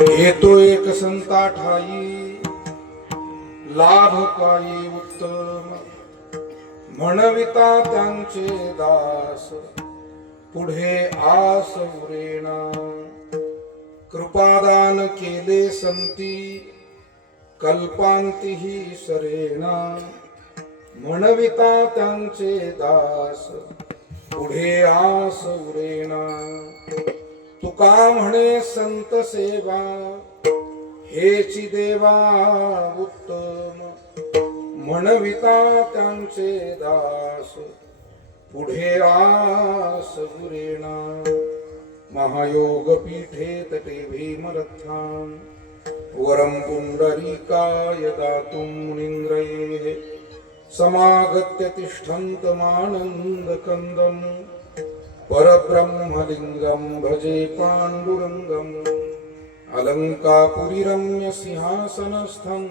येतो एक संता ठाई लाभ पायी उत्तम म्हणविता त्यांचे दास पुढे आस उरेना कृपादान केले संती कल्पांतीही सरेना म्हणविता त्यांचे दास पुढे आस उरेना तुका म्हणे संत सेवा हेची देवा उत्तम म्हणविता त्यांचे दास पुढे आस उरेना महायोग पीठे तटे भीमरथां वरं पुंडरीकाय दातुं मुनीन्द्रये समागत्य तिष्ठन्तमानन्दकन्दम् परब्रह्मलिङ्गं भजे पाण्डुरङ्गम् अलङ्कापुरीरम्य सिंहासनस्थं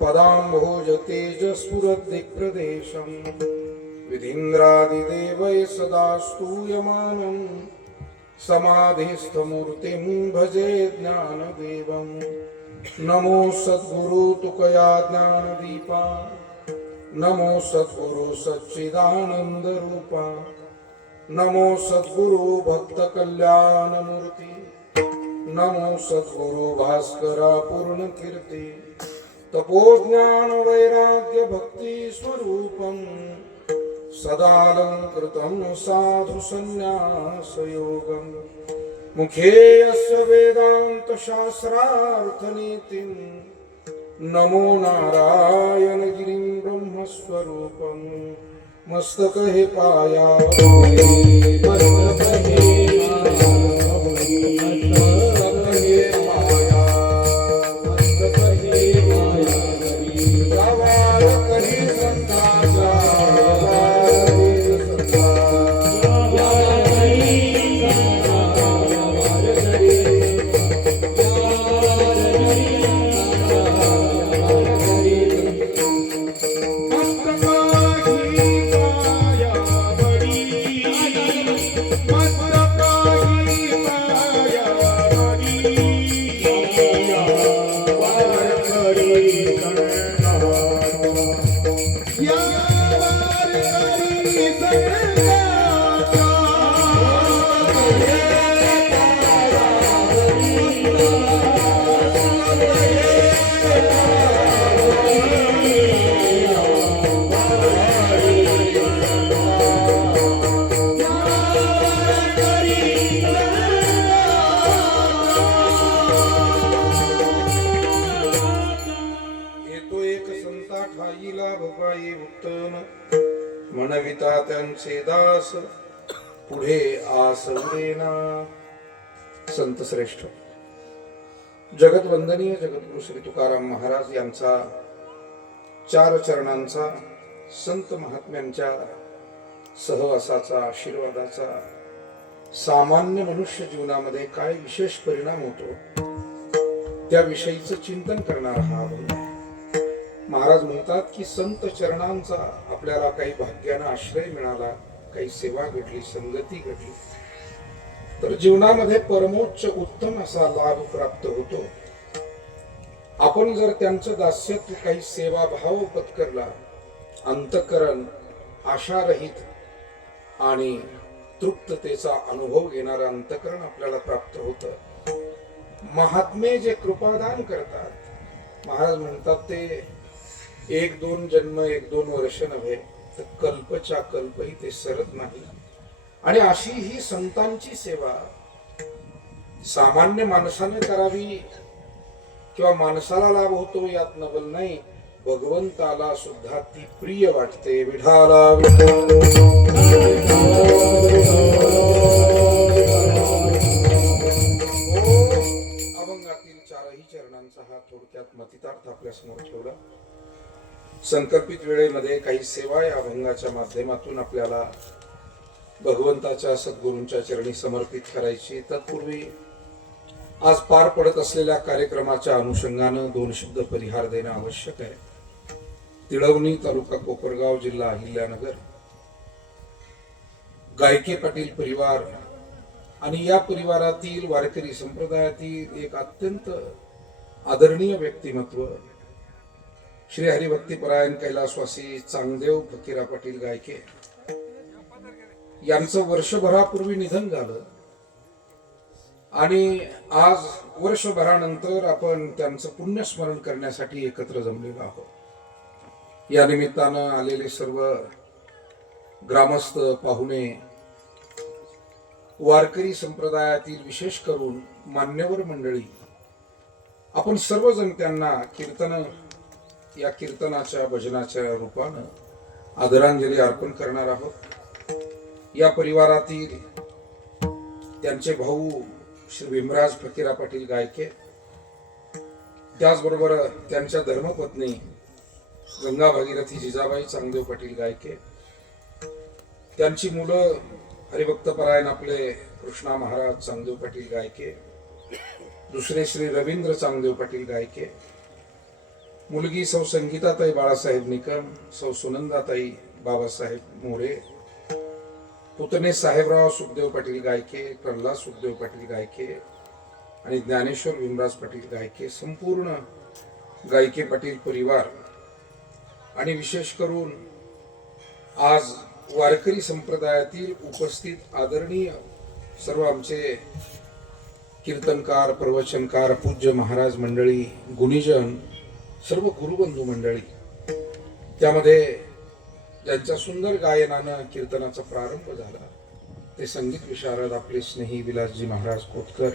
पदाम्भोज तेजस्फुरद्दिक्प्रदेशम् विधीन्द्रादिदेवैः सदा स्तूयमानं समाधिस्थमूर्तिं भजे ज्ञानदेवं नमो सद्गुरु तुकया ज्ञानदीपा नमो सद्गुरु सच्चिदानन्दरूपा नमो सद्गुरु भक्त कल्याण मूर्ती नमो सद्गुरु भास्करा पूर्ण कीर्ती तपो ज्ञान वैराग्य भक्ती स्वरूपम सदालंकृतं साधु संन्यास योगम मुखे अस्य वेदांत शास्त्रार्थ नीतिं नमो नारायण गिरिं ब्रह्मस्वरूपम मस्तक हे पाया मस्तक हे माया मस्तक हे माया गावार करी संताचा म्हणविता त्यांचे दास पुढे आस उरेना. संत श्रेष्ठ जगत वंदनीय जगद्गुरु श्री तुकाराम महाराज यांचा 4 चरणांचा संत महात्म्यांच्या सहवासाचा आशीर्वादाचा सामान्य मनुष्य जीवनामध्ये काय विशेष परिणाम होतो त्याविषयीचं चिंतन करणारा हा अभंग. महाराज म्हणतात की संत चरणांचा आपल्याला काही भाग्यानं आश्रय मिळाला, काही सेवा घडली, संगती घडली तर जीवनामध्ये परमोच्च उत्तम असा लाभ प्राप्त होतो. आपण जर त्यांचं दास्यत्व काही सेवा भाव पत्करला, अंतःकरण आशारहित आणि तृप्ततेचा अनुभव घेणारं अंतःकरण आपल्याला प्राप्त होतं. महात्मे जे कृपादान करतात, महाराज म्हणतात ते 1-2 जन्म 1-2 वर्ष नव्हे तर कल्पच्या कल्पही ते सरत नाही. आणि अशी ही संतांची सेवा सामान्य माणसाने करावी किंवा माणसाला लाभ होतो यात नवल नाही, भगवंताला सुद्धा ती प्रिय वाटते. विठाला अभंगातील 4ही चरणांचा हा थोडक्यात मतितार्थ आपल्या समोर ठेवला. संकल्पित वेळेमध्ये काही सेवा या अभंगाच्या माध्यमातून आपल्याला भगवंताच्या सद्गुरूंच्या चरणी समर्पित करायची. तत्पूर्वी आज पार पडत असलेल्या कार्यक्रमाच्या अनुषंगानं 2 शब्द परिहार देणं आवश्यक आहे. तिळवणी तालुका कोपरगाव जिल्हा अहिल्यानगर गायके पाटील परिवार आणि या परिवारातील वारकरी संप्रदायातील एक अत्यंत आदरणीय व्यक्तिमत्व श्री हरिभक्तीपरायण कैलासवासी चांगदेव फकीरा पाटील गायके यांचं वर्षभरापूर्वी निधन झालं आणि आज वर्षभरानंतर आपण त्यांचं पुण्यस्मरण करण्यासाठी एकत्र जमलेलो आहोत. या निमित्तानं आलेले सर्व ग्रामस्थ, पाहुणे, वारकरी संप्रदायातील विशेष करून मान्यवर मंडळी, आपण सर्वजण त्यांना या कीर्तनाच्या भजनाच्या रूपानं आदरांजली अर्पण करणार आहोत. या परिवारातील त्यांचे भाऊ श्री भीमराज फकीरा पाटील गायके, त्याचबरोबर त्यांच्या धर्मपत्नी गंगा भागीरथी जिजाबाई चांगदेव पाटील गायके, त्यांची मुलं हरिभक्तपरायण आपले कृष्णा महाराज चांगदेव पाटील गायके, दुसरे श्री रवींद्र चांगदेव पाटील गायके, मुलगी सौ संगीताताई बाळासाहेब निकम, सौ सुनंदाताई बाबासाहेब मोरे, पुतणे साहेबराव सुखदेव पाटील गायके, प्रल्हाद सुखदेव पाटील गायके आणि ज्ञानेश्वर भीमराज पाटील गायके, संपूर्ण गायके पाटील परिवार आणि विशेष करून आज वारकरी संप्रदायातील उपस्थित आदरणीय सर्व आमचे कीर्तनकार, प्रवचनकार, पूज्य महाराज मंडळी, गुणीजन, सर्व गुरुबंधू मंडळी, त्यामध्ये ज्यांच्या सुंदर गायनानं कीर्तनाचा प्रारंभ झाला ते संगीत विशारद आपले स्नेही विलासजी महाराज कोतकर,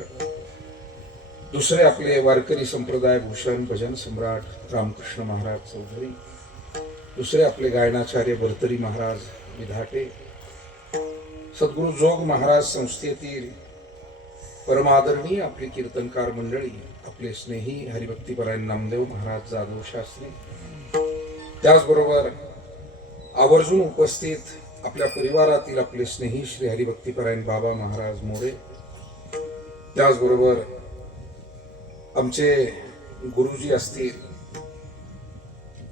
दुसरे आपले वारकरी संप्रदाय भूषण भजन सम्राट रामकृष्ण महाराज चौधरी, दुसरे आपले गायनाचार्य भरतरी महाराज विधाटे, सद्गुरु जोग महाराज संस्थेतील परमादरणीय आपली कीर्तनकार मंडळी, आपले स्नेही हरिभक्तीपरायण नामदेव महाराज जाधव शास्त्री, त्याचबरोबर आवर्जून उपस्थित आपल्या परिवारातील आपले स्नेही श्री हरिभक्तीपरायण बाबा महाराज मोरे, त्याचबरोबर आमचे गुरुजी असतील,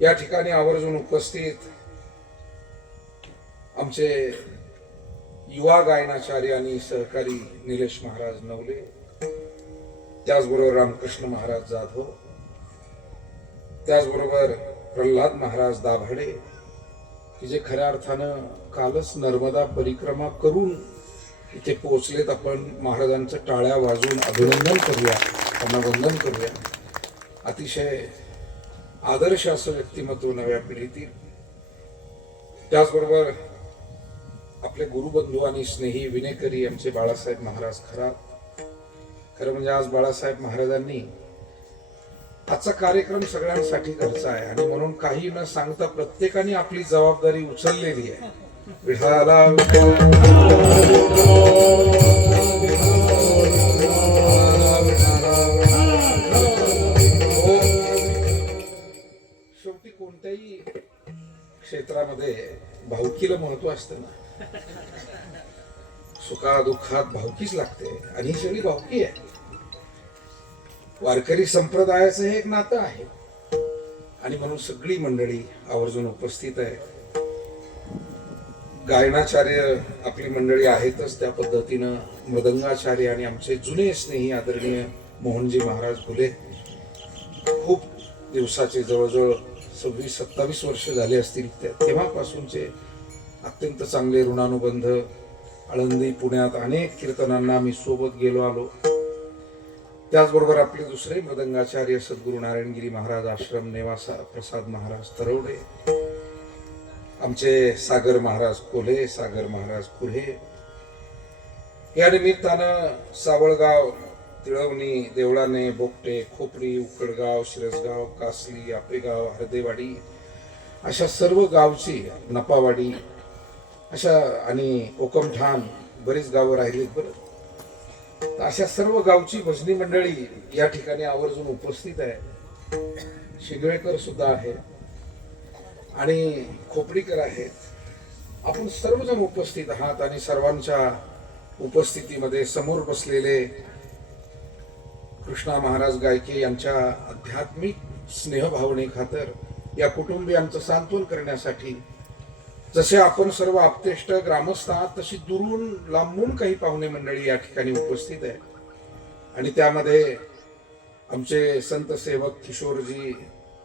या ठिकाणी आवर्जून उपस्थित आमचे युवा गायनाचार्य आणि सहकारी निलेश महाराज नवले, त्याचबरोबर रामकृष्ण महाराज जाधव, त्याचबरोबर प्रल्हाद महाराज दाभाडे, की जे खऱ्या अर्थानं कालच नर्मदा परिक्रमा करून इथे पोहोचलेत. आपण महाराजांचं टाळ्या वाजवून अभिनंदन करूया, त्यांना वंदन करूया. अतिशय आदर्श असं व्यक्तिमत्व नव्या पिढीतील. त्याचबरोबर आपले गुरुबंधू आणि स्नेही विनेकरी आमचे बाळासाहेब महाराज खरात. खरं म्हणजे आज बाळासाहेब महाराजांनी आजचा कार्यक्रम सगळ्यांसाठी घरचा आहे आणि म्हणून काही न सांगता प्रत्येकाने आपली जबाबदारी उचललेली आहे. विठाला शेवटी कोणत्याही क्षेत्रामध्ये भावकीला महत्व असतं ना. सुखा दुःखात भावकीच लागते आणि ही सगळी भावकी आहे. वारकरी संप्रदायाचं हे एक नातं आहे आणि म्हणून सगळी मंडळी आवर्जून उपस्थित आहे. गायनाचार्य आपली मंडळी आहेतच, त्या पद्धतीनं मृदंगाचार्य आणि आमचे जुने स्नेही आदरणीय मोहनजी महाराज घुले, खूप दिवसाचे जवळजवळ 26-27 वर्ष झाले असतील, तेव्हापासूनचे अत्यंत चांगले ऋणानुबंध. आळंदी, पुण्यात अनेक कीर्तनांना आम्ही सोबत गेलो आलो. त्याचबरोबर आपले दुसरे मृदंगाचार्य सद्गुरू नारायणगिरी महाराज आश्रम नेवासा, प्रसाद महाराज तरवडे, आमचे सागर महाराज कोल्हे, सागर महाराज कुऱ्हे. या निमित्तानं सावळगाव, तिळवणी, देवळाने, बोपटे, खोपरी, उकडगाव, शिरसगाव, कासली, आपेगाव, हरदेवाडी अशा सर्व गावची, नपावाडी अशा आणि कोकमठाण बरीच गावं राहिलीत बरं. अशा सर्व गावची भजनी मंडळी या ठिकाणी आवर्जून उपस्थित आहे. शिंगळेकर सुद्धा आहे आणि खोपडीकर आहेत. आपण सर्वजण उपस्थित आहात आणि सर्वांच्या उपस्थितीमध्ये समोर बसलेले कृष्णा महाराज गायके यांच्या आध्यात्मिक स्नेहभावने खातर या कुटुंबियांचं सांत्वन करण्यासाठी जसे आपण सर्व आप्तेष्ट ग्रामस्थ आहात तशी दुरून लांबून काही पाहुणे मंडळी या ठिकाणी उपस्थित आहे. आणि त्यामध्ये आमचे संत सेवक किशोरजी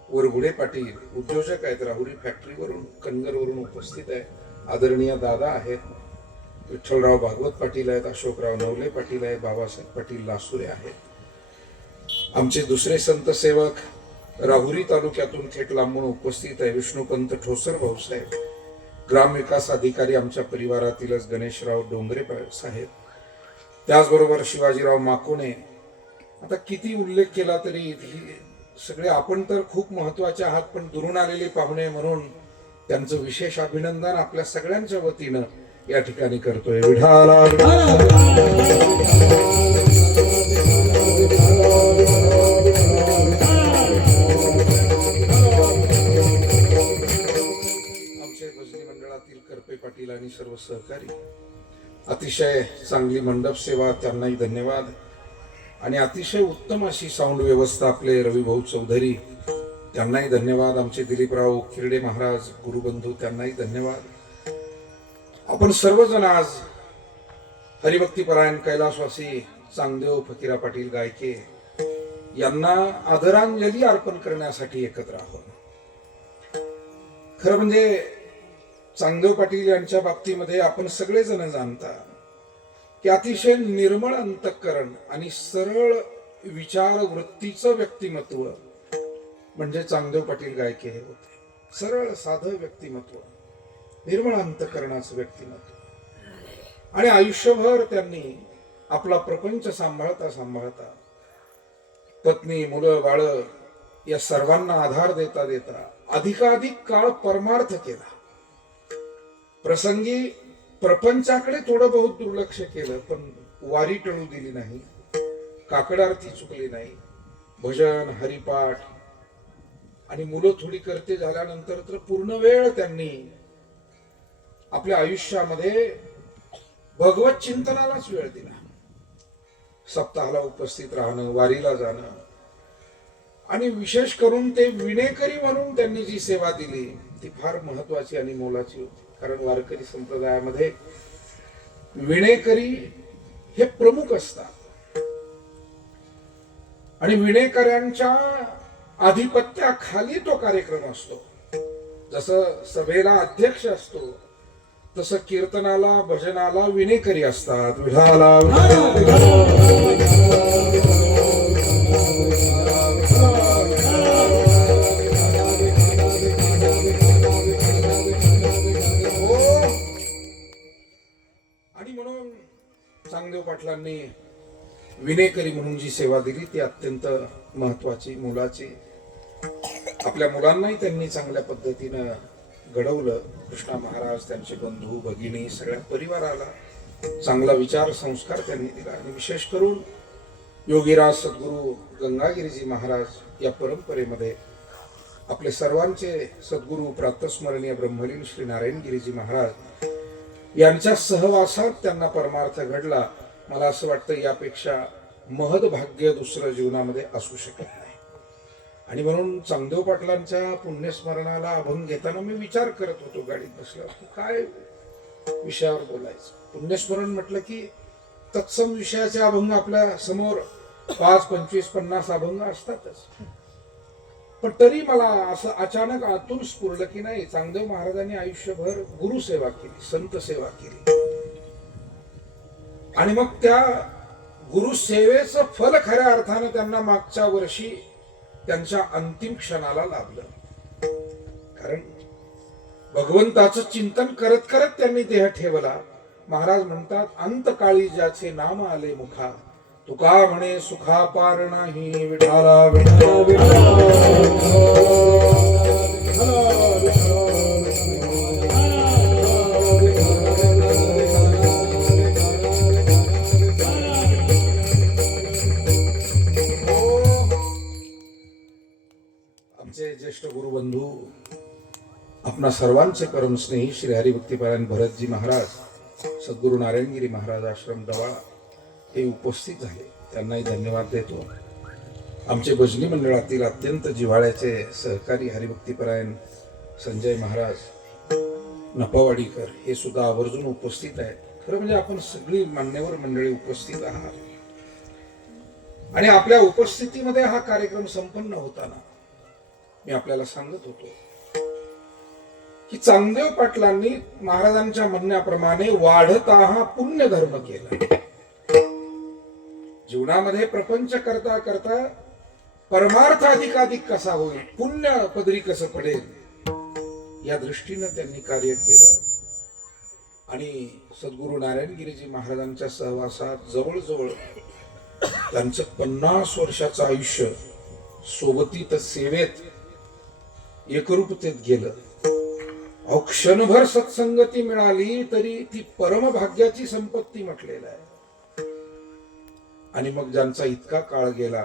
वरघुडे पाटील उद्योजक आहेत, राहुरी फॅक्टरीवरून कनगरवरून उपस्थित आहे. आदरणीय दादा आहेत, विठ्ठलराव भागवत पाटील आहेत, अशोकराव नवले पाटील आहेत, बाबासाहेब पाटील लासुरे आहेत. आमचे दुसरे संत सेवक राहुरी तालुक्यातून थेट लांबून उपस्थित आहे, विष्णुपंत ठोसर भाऊसाहेब. ग्रामविकास अधिकारी आमच्या परिवारातीलच गणेशराव डोंगरे साहेब. त्याचबरोबर शिवाजीराव माकोणे. आता किती उल्लेख केला तरी सगळे आपण तर खूप महत्वाचे आहात, पण दुरून आलेले पाहुणे म्हणून त्यांचं विशेष अभिनंदन आपल्या सगळ्यांच्या वतीनं या ठिकाणी करतोय. विठाला आमचे भजनी मंडळातील करपे पाटील आणि सर्व सहकारी, अतिशय चांगली मंडप सेवा, त्यांनाही धन्यवाद. आणि अतिशय उत्तम अशी साऊंड व्यवस्था आपले रविभाऊ चौधरी, त्यांनाही धन्यवाद. आमचे दिलीपराव खिरडे महाराज गुरुबंधू, त्यांनाही धन्यवाद. आपण सर्वजण आज हरिभक्तीपरायण कैलासवासी चांगदेव फकीरा पाटील गायके यांना आदरांजली अर्पण करण्यासाठी एकत्र आहोत. खरं म्हणजे चांगदेव पाटील यांच्या बाबतीमध्ये आपण सगळेजण जाणता की अतिशय निर्मळ अंतःकरण आणि सरळ विचार वृत्तीचं व्यक्तिमत्व म्हणजे चांगदेव पाटील गायके हे होते. सरळ साधं व्यक्तिमत्व, निर्मळ अंतःकरणाचं व्यक्तिमत्व. आणि आयुष्यभर त्यांनी आपला प्रपंच सांभाळता सांभाळता पत्नी, मुलं, बाळ या सर्वांना आधार देता देता अधिकाधिक काळ परमार्थ केला. प्रसंगी प्रपंचाकडे थोडं बहुत दुर्लक्ष केलं, पण वारी टळू दिली नाही, काकड आरती चुकली नाही, भजन, हरिपाठ आणि मुलं थोडी करते झाल्यानंतर तर पूर्ण वेळ त्यांनी आपल्या आयुष्यामध्ये भगवत चिंतनालाच वेळ दिला. सप्ताहाला उपस्थित राहणं, वारीला जाणं आणि विशेष करून ते विणेकरी म्हणून त्यांनी जी सेवा दिली ती फार महत्वाची आणि मोलाची होती. कारण वारकरी संप्रदायामध्ये विणेकरी हे प्रमुख असतात आणि विणेकऱ्यांच्या आधिपत्याखाली तो कार्यक्रम असतो. जसं सभेला अध्यक्ष असतो तसं कीर्तनाला, भजनाला विणेकरी असतात. विठाला आणि म्हणून चांगदेव पाटलांनी विणेकरी म्हणून जी सेवा दिली ती अत्यंत महत्वाची, मोलाची. आपल्या मुलांनाही त्यांनी चांगल्या पद्धतीनं घडवलं. कृष्णा महाराज, त्यांचे बंधू भगिनी, सगळ्या परिवाराला चांगला विचार संस्कार त्यांनी दिला. आणि विशेष करून योगीराज सद्गुरू गंगागिरीजी महाराज या परंपरेमध्ये आपले सर्वांचे सद्गुरू प्रातस्मरणीय ब्रह्मलीन श्री नारायणगिरीजी महाराज यांच्या सहवासात त्यांना परमार्थ घडला. मला असं वाटतं यापेक्षा महद भाग्य दुसरं जीवनामध्ये असू शकत नाही. आणि म्हणून चांगदेव पाटलांच्या पुण्यस्मरणाला अभंग घेताना मी विचार करत होतो गाडीत बसल्यावर की काय विषयावर बोलायचं. पुण्यस्मरण म्हटलं की तत्सम विषयाचे अभंग आपल्या समोर 5, 25, 50 अभंग असतातच. पण तरी मला असं अचानक आतून स्फुरलं की नाही, चांगदेव महाराजांनी आयुष्यभर गुरुसेवा केली, संत सेवा केली आणि मग त्या गुरुसेवेचं फल खऱ्या अर्थानं त्यांना मागच्या वर्षी त्यांच्या अंतिम क्षणाला लाभलं. कारण भगवंताचं चिंतन करत करत त्यांनी देह ठेवला. महाराज म्हणतात, अंतकाळी ज्याचे नाम आले मुखा, तुका म्हणे सुखा पार नाही. विठाला आमचे ज्येष्ठ गुरुबंधू, आपणा सर्वांचे परमस्नेही श्री हरिभक्तीपरायण भरतजी महाराज, सद्गुरू नारायणगिरी महाराज आश्रम डवाळा हे उपस्थित झाले. त्यांनाही धन्यवाद देतो. आमचे भजनी मंडळातील अत्यंत जिव्हाळ्याचे सहकारी हरिभक्तीपरायण संजय महाराज, नपावाडीकर हे सुद्धा आवर्जून उपस्थित आहेत. खरं म्हणजे आपण सगळी मान्यवर मंडळी उपस्थित आहात आणि आपल्या उपस्थितीमध्ये हा कार्यक्रम संपन्न होताना मी आपल्याला सांगत होतो की चांगदेव पाटलांनी महाराजांच्या म्हणण्याप्रमाणे वाढता हा पुण्य धर्म केला. जीवनामध्ये प्रपंच करता करता परमार्थ अधिकाधिक कसा होईल, पुण्य पदरी कसं पडेल, या दृष्टीनं त्यांनी कार्य केलं. आणि सद्गुरु नारायणगिरीजी महाराजांच्या सहवासात जवळजवळ त्यांचं 50 वर्षाचं आयुष्य सोबतीत सेवेत एकरूपतेत गेलं. क्षणभर सत्संगती मिळाली तरी ती परमभाग्याची संपत्ती म्हटलेलं आहे. आणि मग ज्यांचा इतका काळ गेला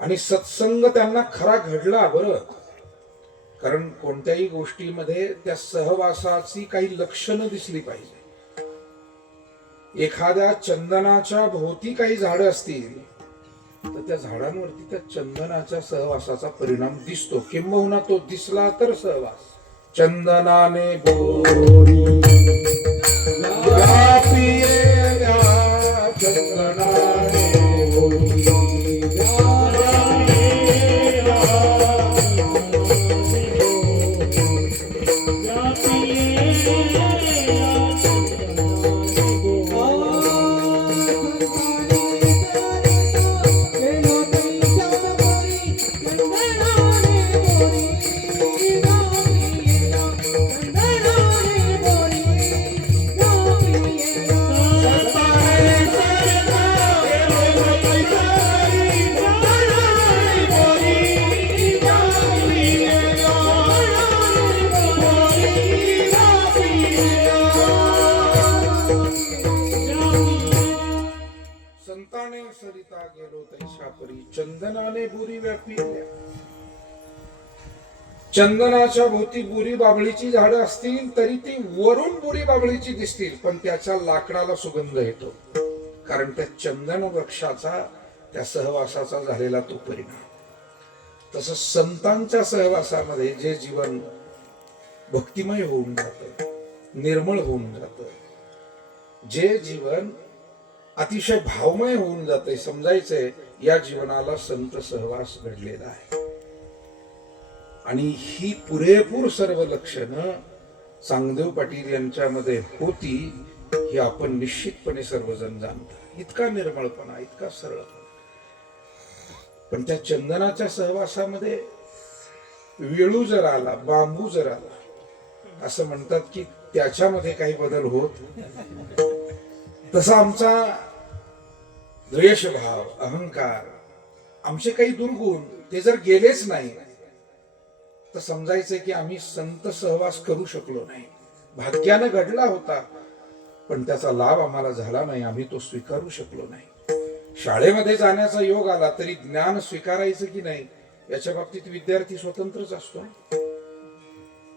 आणि सत्संग त्यांना खरा घडला. बरं, कारण कोणत्याही गोष्टीमध्ये त्या सहवासाची काही लक्षणं दिसली पाहिजे. एखाद्या चंदनाच्या भोवती काही झाडं असतील तर त्या झाडांवरती त्या चंदनाच्या सहवासाचा परिणाम दिसतो, किंबहुना तो दिसला तर सहवास. चंदनाने बोरी चंदनाने बोरी चंदनाने बुरी व्यापी. चंदनाच्या भोवती बुरी बाबळीची झाडं असतील तरी ती वरून बुरी बाबळीची दिसतील, पण त्याच्या लाकडाला सुगंध येतो, कारण त्या चंदन वृक्षाचा त्या सहवासाचा झालेला तो परिणाम. तसं संतांच्या सहवासामध्ये जे जीवन भक्तिमय होऊन जातं, निर्मळ होऊन जातं, जे जीवन अतिशय भावमय होऊन जाते, समजायचंय या जीवनाला संत सहवास घडलेला आहे. आणि ही पुरेपूर सर्व लक्षणं चांगदेव पाटील यांच्यामध्ये होती हे आपण निश्चितपणे सर्वजण जाणतो. इतका निर्मळपणा, इतका सरळपणा. पण त्या चंदनाच्या सहवासामध्ये वेळू जर आला, बांबू जर आला, असं म्हणतात की त्याच्यामध्ये काही बदल होत. तसा आमचा द्वेषभाव, अहंकार, आमचे काही दुर्गुण ते जर गेलेच नाही तर समजायचं की आम्ही संत सहवास करू शकलो नाही. भाग्यानं घडला होता पण त्याचा लाभ आम्हाला झाला नाही, आम्ही तो स्वीकारू शकलो नाही. शाळेमध्ये जाण्याचा योग आला तरी ज्ञान स्वीकारायचं की नाही याच्या बाबतीत विद्यार्थी स्वतंत्रच असतो.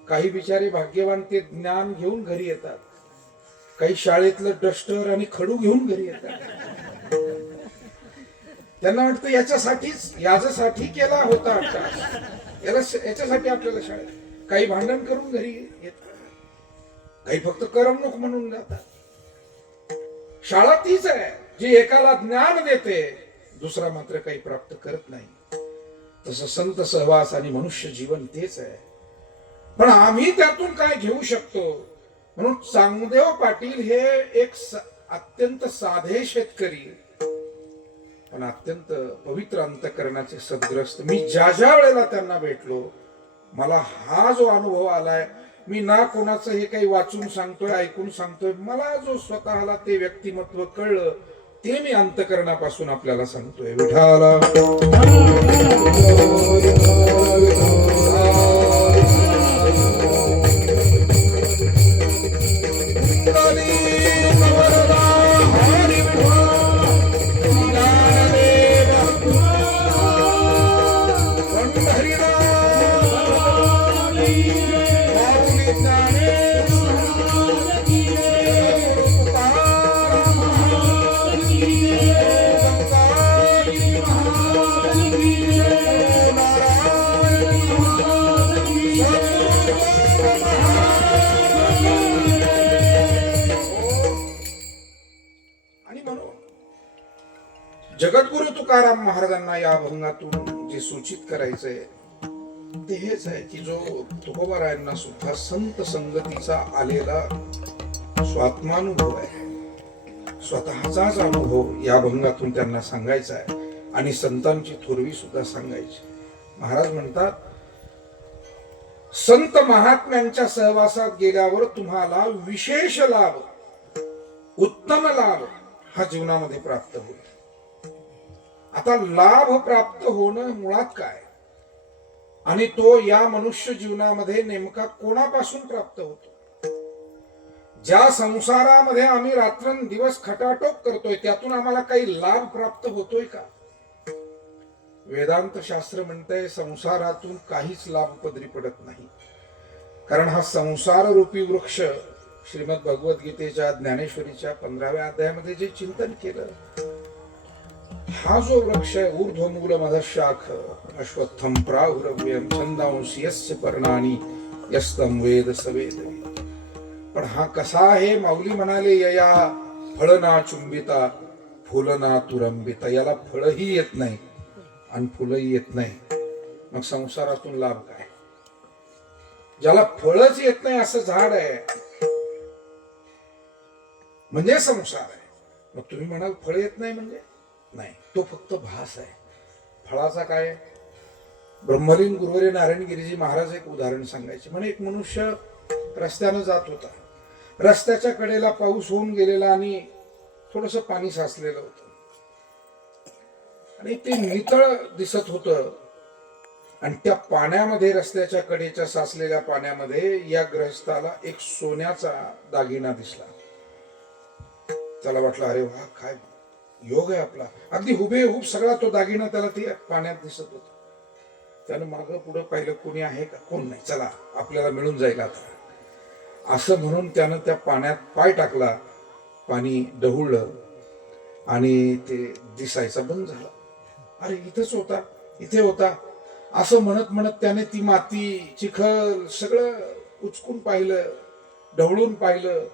काही बिचारे भाग्यवान ते ज्ञान घेऊन घरी येतात, काही शाळेतलं डस्टर आणि खडू घेऊन घरी येतात. त्यांना वाटतं याच्यासाठी केला होता याच्यासाठी आपल्याला शाळेत. काही भांडण करून घरी येतात, काही फक्त करमणूक म्हणून जातात. शाळा तीच आहे जी एकाला ज्ञान देते, दुसरा मात्र काही प्राप्त करत नाही. तसं संत सहवास आणि मनुष्य जीवन तेच आहे. पण आम्ही त्यातून काय घेऊ शकतो, म्हणून चांगदेव पाटील हे एक अत्यंत साधे शेतकरी पण अत्यंत पवित्र अंतःकरणाचे सद्ग्रस्त. मी ज्या ज्या वेळेला त्यांना भेटलो मला हा जो अनुभव आलाय, मी ना कोणाचं हे काही वाचून सांगतोय, ऐकून सांगतोय, मला जो स्वतःला ते व्यक्तिमत्व कळलं ते मी अंतःकरणापासून आपल्याला सांगतोय. विठाला महाराजांना या अभंगातून जे सूचित करायचंय ते हेच आहे की जो तुकोबारायांना सुद्धा संत संगतीचा आलेला स्वात्मानुभव आहे, स्वतःचाच अनुभव या अभंगातून त्यांना सांगायचा आहे आणि संतांची थोरवी सुद्धा सांगायची. महाराज म्हणतात, संत महात्म्यांच्या सहवासात गेल्यावर तुम्हाला विशेष लाभ, उत्तम लाभ हा जीवनामध्ये प्राप्त होईल. आता लाभ प्राप्त होणं मुळात काय आणि तो या मनुष्य जीवनामध्ये नेमका कोणापासून प्राप्त होतो? ज्या संसारामध्ये आम्ही रात्रंदिवस खटाटोप करतोय त्यातून आम्हाला काही लाभ प्राप्त होतोय का? वेदांत शास्त्र म्हणतंय संसारातून काहीच लाभ पदरी पडत नाही. कारण हा संसार रूपी वृक्ष श्रीमद भगवद्गीतेच्या ज्ञानेश्वरीच्या 15व्या अध्यायामध्ये जे चिंतन केलं, हा जो वृक्ष आहे, ऊर्ध्वमूल मधशाख अश्वत्थम प्राहुरव्यम छंदांसी यस्य पर्णानि यस्तं वेद सवेद. पण हा कसा आहे? माऊली म्हणाले, यया फळना चुंबिता फुलना तुरंबिता. याला फळही येत नाही आणि फुलही येत नाही. मग संसारातून लाभ काय? ज्याला फळच येत नाही असं झाड आहे म्हणजे संसार आहे. मग तुम्ही म्हणाल फळ येत नाही म्हणजे? नाही, तो फक्त भास आहे. फळाचा काय? ब्रह्मलीन गुरुवरे नारायणगिरीजी महाराज एक उदाहरण सांगायचे. म्हणे एक मनुष्य रस्त्यानं जात होता. रस्त्याच्या कडेला पाऊस होऊन गेलेला आणि थोडस पाणी साचलेलं होतं आणि ते नितळ दिसत होतं. आणि त्या पाण्यामध्ये, रस्त्याच्या कडेच्या साचलेल्या पाण्यामध्ये या गृहस्थाला एक सोन्याचा दागिना दिसला. त्याला वाटलं, अरे वा, काय योग आहे आपला. अगदी हुबेहूब सगळा तो दागिना त्याला ते पाण्यात दिसत होता. त्यानं मागं पुढं पाहिलं, कोणी आहे का? कोण नाही, चला आपल्याला मिळून जाईल आता, असं म्हणून त्यानं त्या पाण्यात पाय टाकला. पाणी ढवळलं आणि ते दिसायचा बंद झाला. अरे इथंच होता, इथे होता, असं म्हणत म्हणत त्याने ती माती, चिखल सगळं उचकून पाहिलं, ढवळून पाहिलं.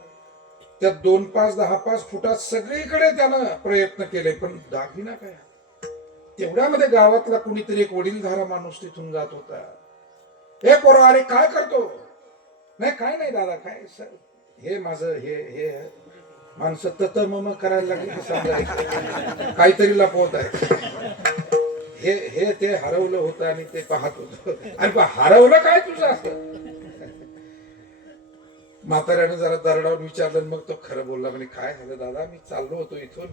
त्या 2-5, 10-5 फुटात सगळीकडे त्यानं प्रयत्न केले, पण दागिना काय? तेवढ्यामध्ये गावातला कुणीतरी एक वडीलधारा माणूस तिथून जात होता. हे पोरा, अरे काय करतो? नाही, काय नाही दादा, काय सर, हे माझं हे माणसं तत मम करायला लागली, समजा काहीतरी लपवत आहे. हे ते हरवलं होतं आणि ते पाहत होतं. आणि हरवलं काय तुझं असं? म्हाताऱ्यानं जरा दरडावून विचारलं, मग तो खरं बोलला. म्हणजे काय झालं दादा, मी चाललो होतो इथून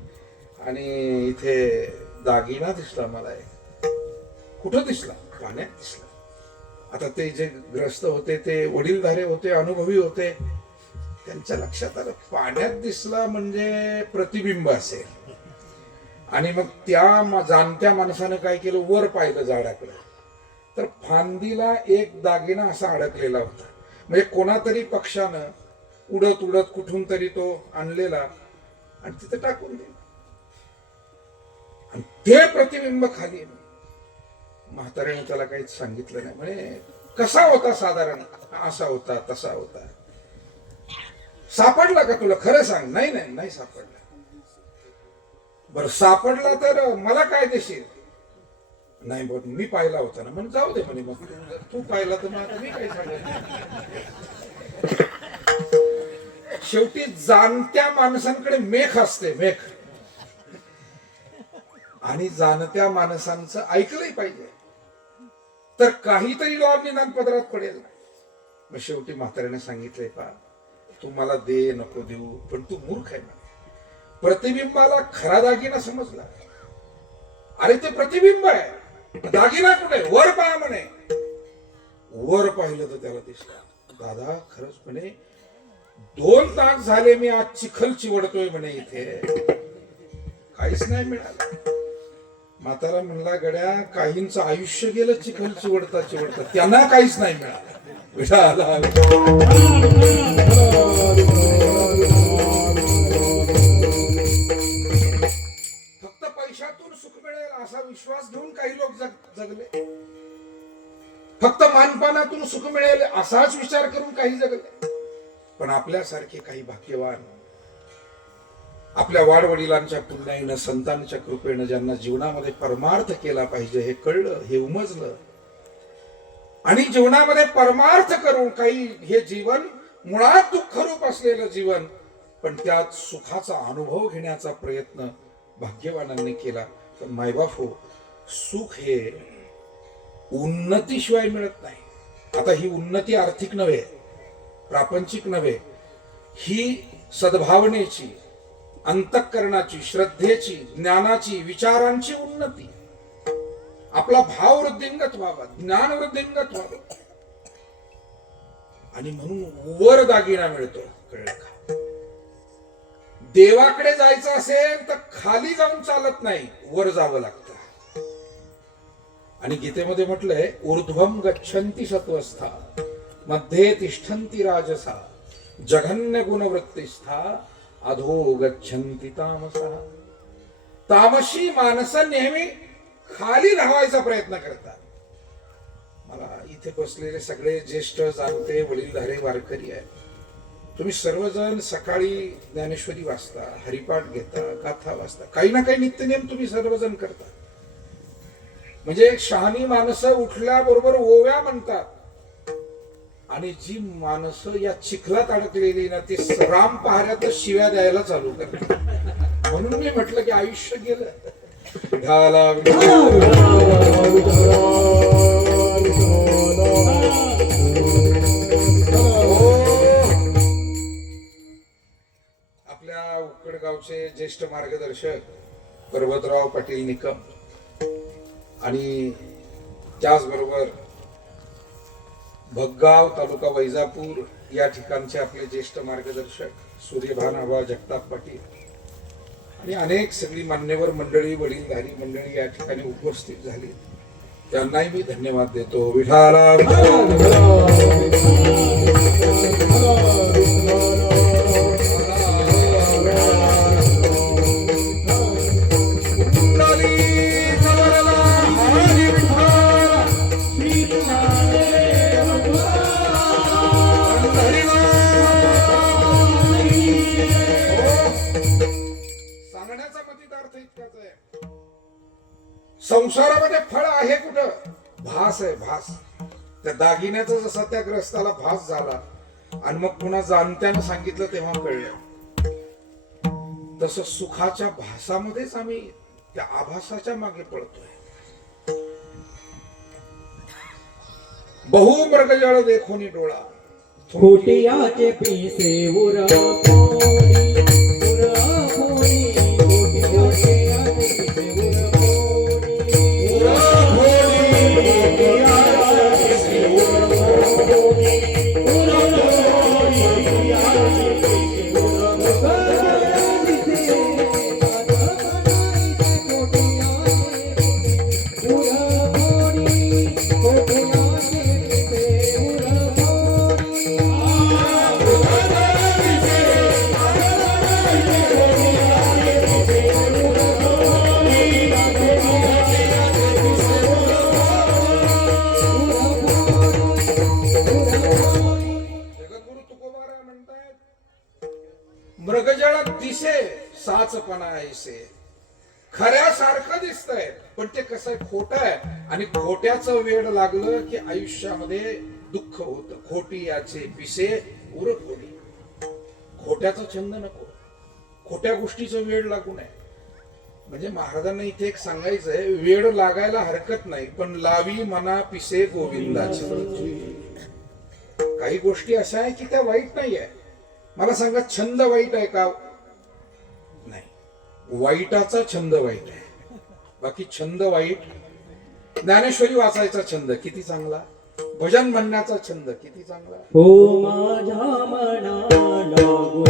आणि इथे दागिना दिसला मला. कुठं दिसला? पाण्यात दिसला. आता ते जे ग्रस्त होते ते वडीलधारे होते, अनुभवी होते. त्यांच्या लक्षात आलं, पाण्यात दिसला म्हणजे प्रतिबिंब असेल. आणि मग त्या जाणत्या माणसानं काय केलं, वर पाहिलं झाडाकडे, तर फांदीला एक दागिना असा अडकलेला होता. म्हणजे कोणातरी पक्षानं उडत उडत कुठून तरी तो आणलेला आणि तिथे टाकून दिला. आणि ते प्रतिबिंब खाली. म्हाताऱ्याने त्याला काहीच सांगितलं नाही. म्हणजे कसा होता साधारण? असा होता, तसा होता. सापडला का तुला? खरं सांग. नाही नाही नाही सापडला. बर सापडला तर मला काय देशील? नाही बघ, मी पाहिला होता ना. म्हणजे जाऊ दे म्हणे, मग तू पाहिला तर मग मी काय सांगत. शेवटी जाणत्या माणसांकडे मेख असते, मेख. आणि जाणत्या माणसांचं ऐकलंही पाहिजे, तर काहीतरी लॉब निदान पदरात पडेल. मग शेवटी म्हाताऱ्याने सांगितलंय, पा तू मला दे नको देऊ, पण तू मूर्ख आहे. प्रतिबिंबाला खरा दागिना समजला. अरे ते प्रतिबिंब आहे, दागिना कुठे? वर पहा म्हणे. वर पाहिलं तर त्याला दिसला. दादा खरंच म्हणे, 2 तास झाले मी आज चिखल चिवडतोय म्हणे, इथे काहीच नाही मिळालं. म्हातारा म्हणला, गड्या काहींचं आयुष्य गेलं चिखल चिवडता चिवडता, त्यांना काहीच नाही मिळालं. फक्त पैशातून सुख मिळेल असा विश्वास घेऊन काही लोक जगले. फक्त मानपानातून सुख मिळेल असाच विचार करून काही जगले. पण आपल्यासारखे काही भाग्यवान आपल्या वाडवडिलांच्या पुण्याईनं, संतांच्या कृपेनं ज्यांना जीवनामध्ये परमार्थ केला पाहिजे हे कळलं, हे उमजलं, आणि जीवनामध्ये परमार्थ करून काही हे जीवन मुळात दुःखरूप असलेलं जीवन, पण त्यात सुखाचा अनुभव घेण्याचा प्रयत्न भाग्यवानांनी केला. पण मायबाप हो, सुख हे उन्नतीशिवाय मिळत नाही. आता ही उन्नती आर्थिक नव्हे, प्रापंचिक नव्हे, ही सद्भावनेची, अंतःकरणाची, श्रद्धेची, ज्ञानाची, विचारांची उन्नती. आपला भाव वृद्धिंगत व्हावा, ज्ञान वृद्धिंगत व्हावं. आणि म्हणून वर दागिना मिळतो, कळलं का? देवाकडे जायचं असेल तर खाली जाऊन चालत नाही, वर जावं लागतं. आणि गीतेमध्ये म्हटलंय, ऊर्ध्वं गच्छन्ति सत्वस्था मध्ये तिष्ठन्ति राजसा जघन्य गुणवृत्तिस्था अधो गच्छन्ति तामसः. तामसी माणसं नेहमी खाली धावायचा प्रयत्न करतात. मला इथे बसलेले सगळे ज्येष्ठ जाणते वडीलधारे वारकरी आहेत. तुम्ही सर्वजण सकाळी ज्ञानेश्वरी वाचता, हरिपाठ घेता, गाथा वाचता, काही ना काही नित्यनेम तुम्ही सर्वजण करता. म्हणजे शहाणी माणसं उठल्याबरोबर ओव्या म्हणतात, आणि जी माणसं या चिखलात अडकलेली ना, ती राम पहाऱ्यात शिव्या द्यायला चालू करतात. म्हणून मी म्हटलं की आयुष्य गेलं. आपल्या उकडगावचे ज्येष्ठ मार्गदर्शक पर्वतराव पाटील निकम, आणि त्याचबरोबर भगगाव तालुका वैजापूर या ठिकाणचे आपले ज्येष्ठ मार्गदर्शक सूर्यभान आबा जगताप पाटील, आणि अनेक सगळी मान्यवर मंडळी, वडीलधारी मंडळी या ठिकाणी उपस्थित झाली. त्यांनाही मी धन्यवाद देतो. विठाला संसारामध्ये फळ आहे कुठं? भास आहे, भास. त्या दागिन्याचा जसा त्या ग्रस्ताला भास झाला, आणि मग पुन्हा जाणत्यानं सांगितलं तेव्हा कळलं, तसं सुखाच्या भासामध्येच आम्ही त्या आभासाच्या मागे पळतोय. बहु मृगजळ देखोनी डोळा, खोटियाचे पिसे उरा मृगजळात दिसे साचपणा ऐसे. खऱ्यासारखं दिसतंय, पण ते कसं खोट आहे, आणि खोट्याचं वेड लागलं की आयुष्यामध्ये दुःख होत. खोटी याचे पिसे उर खोडी. खोट्याचा छंद नको, खोट्या गोष्टीचं वेड लागू नये. म्हणजे महाराजांना इथे एक सांगायचंय, वेड लागायला हरकत नाही, पण लावी मना पिसे गोविंदाची. काही गोष्टी अशा आहे की त्या वाईट नाही आहे. मला सांगा, छंद वाईट आहे का? नाही, वाईटाचा छंद वाईट आहे, बाकी छंद वाईट. ज्ञानेश्वरी वाचायचा छंद किती चांगला, भजन म्हणण्याचा छंद किती चांगला. हो माझ्या मनाला लागो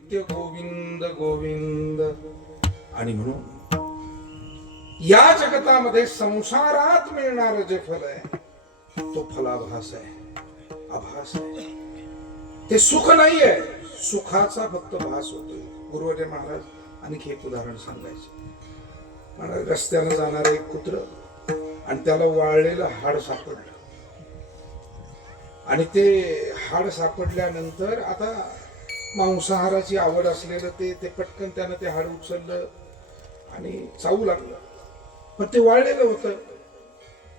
नित्य गोविंद गोविंद. आणि म्हणून या जगतामध्ये संसारात मिळणार जे फल आहे तो फलाभास आहे, आभास आहे. ते सुख नाहीये, सुखाचा फक्त भास होतोय. गुरुवर्य महाराज आणखी एक उदाहरण सांगायचे. महाराज रस्त्यानं जाणार एक कुत्र आणि त्याला वाळलेलं हाड सापडलं. आणि ते हाड सापडल्यानंतर आता मांसाहाराची आवड असलेलं ते पटकन त्यानं ते हाड उचललं आणि चावू लागलं. पण ते वाळलेलं होतं.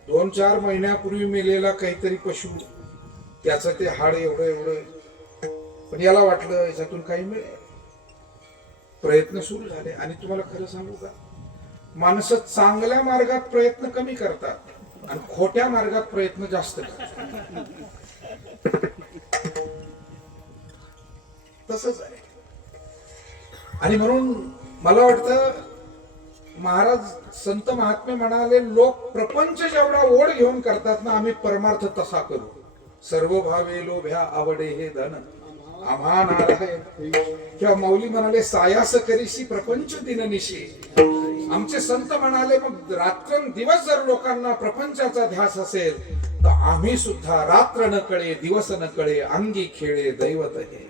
2-4 महिन्यापूर्वी मेलेला काहीतरी पशु, त्याचं ते हाड एवढं एवढं. पण याला वाटलं याच्यातून काही मिळेल. प्रयत्न सुरू झाले. आणि तुम्हाला खरं सांगू का, माणसं चांगल्या मार्गात प्रयत्न कमी करतात आणि खोट्या मार्गात प्रयत्न जास्त करतात. तसंच आहे. आणि म्हणून मला वाटतं महाराज संत महात्मे म्हणाले, लोक प्रपंच जेवढा ओढ घेऊन करतात ना, आम्ही परमार्थ तसा करू. सर्व भावे लोभ्या आवडे हे धन आम्हा नारायण. किंवा माऊली म्हणाले, सायास करीशी प्रपंच दिननिशी. आमचे संत म्हणाले, मग रात्रंदिवस जर लोकांना प्रपंचाचा ध्यास असेल तर आम्ही सुद्धा रात्र न कळे दिवस न कळे अंगी खेळे दैवत हे.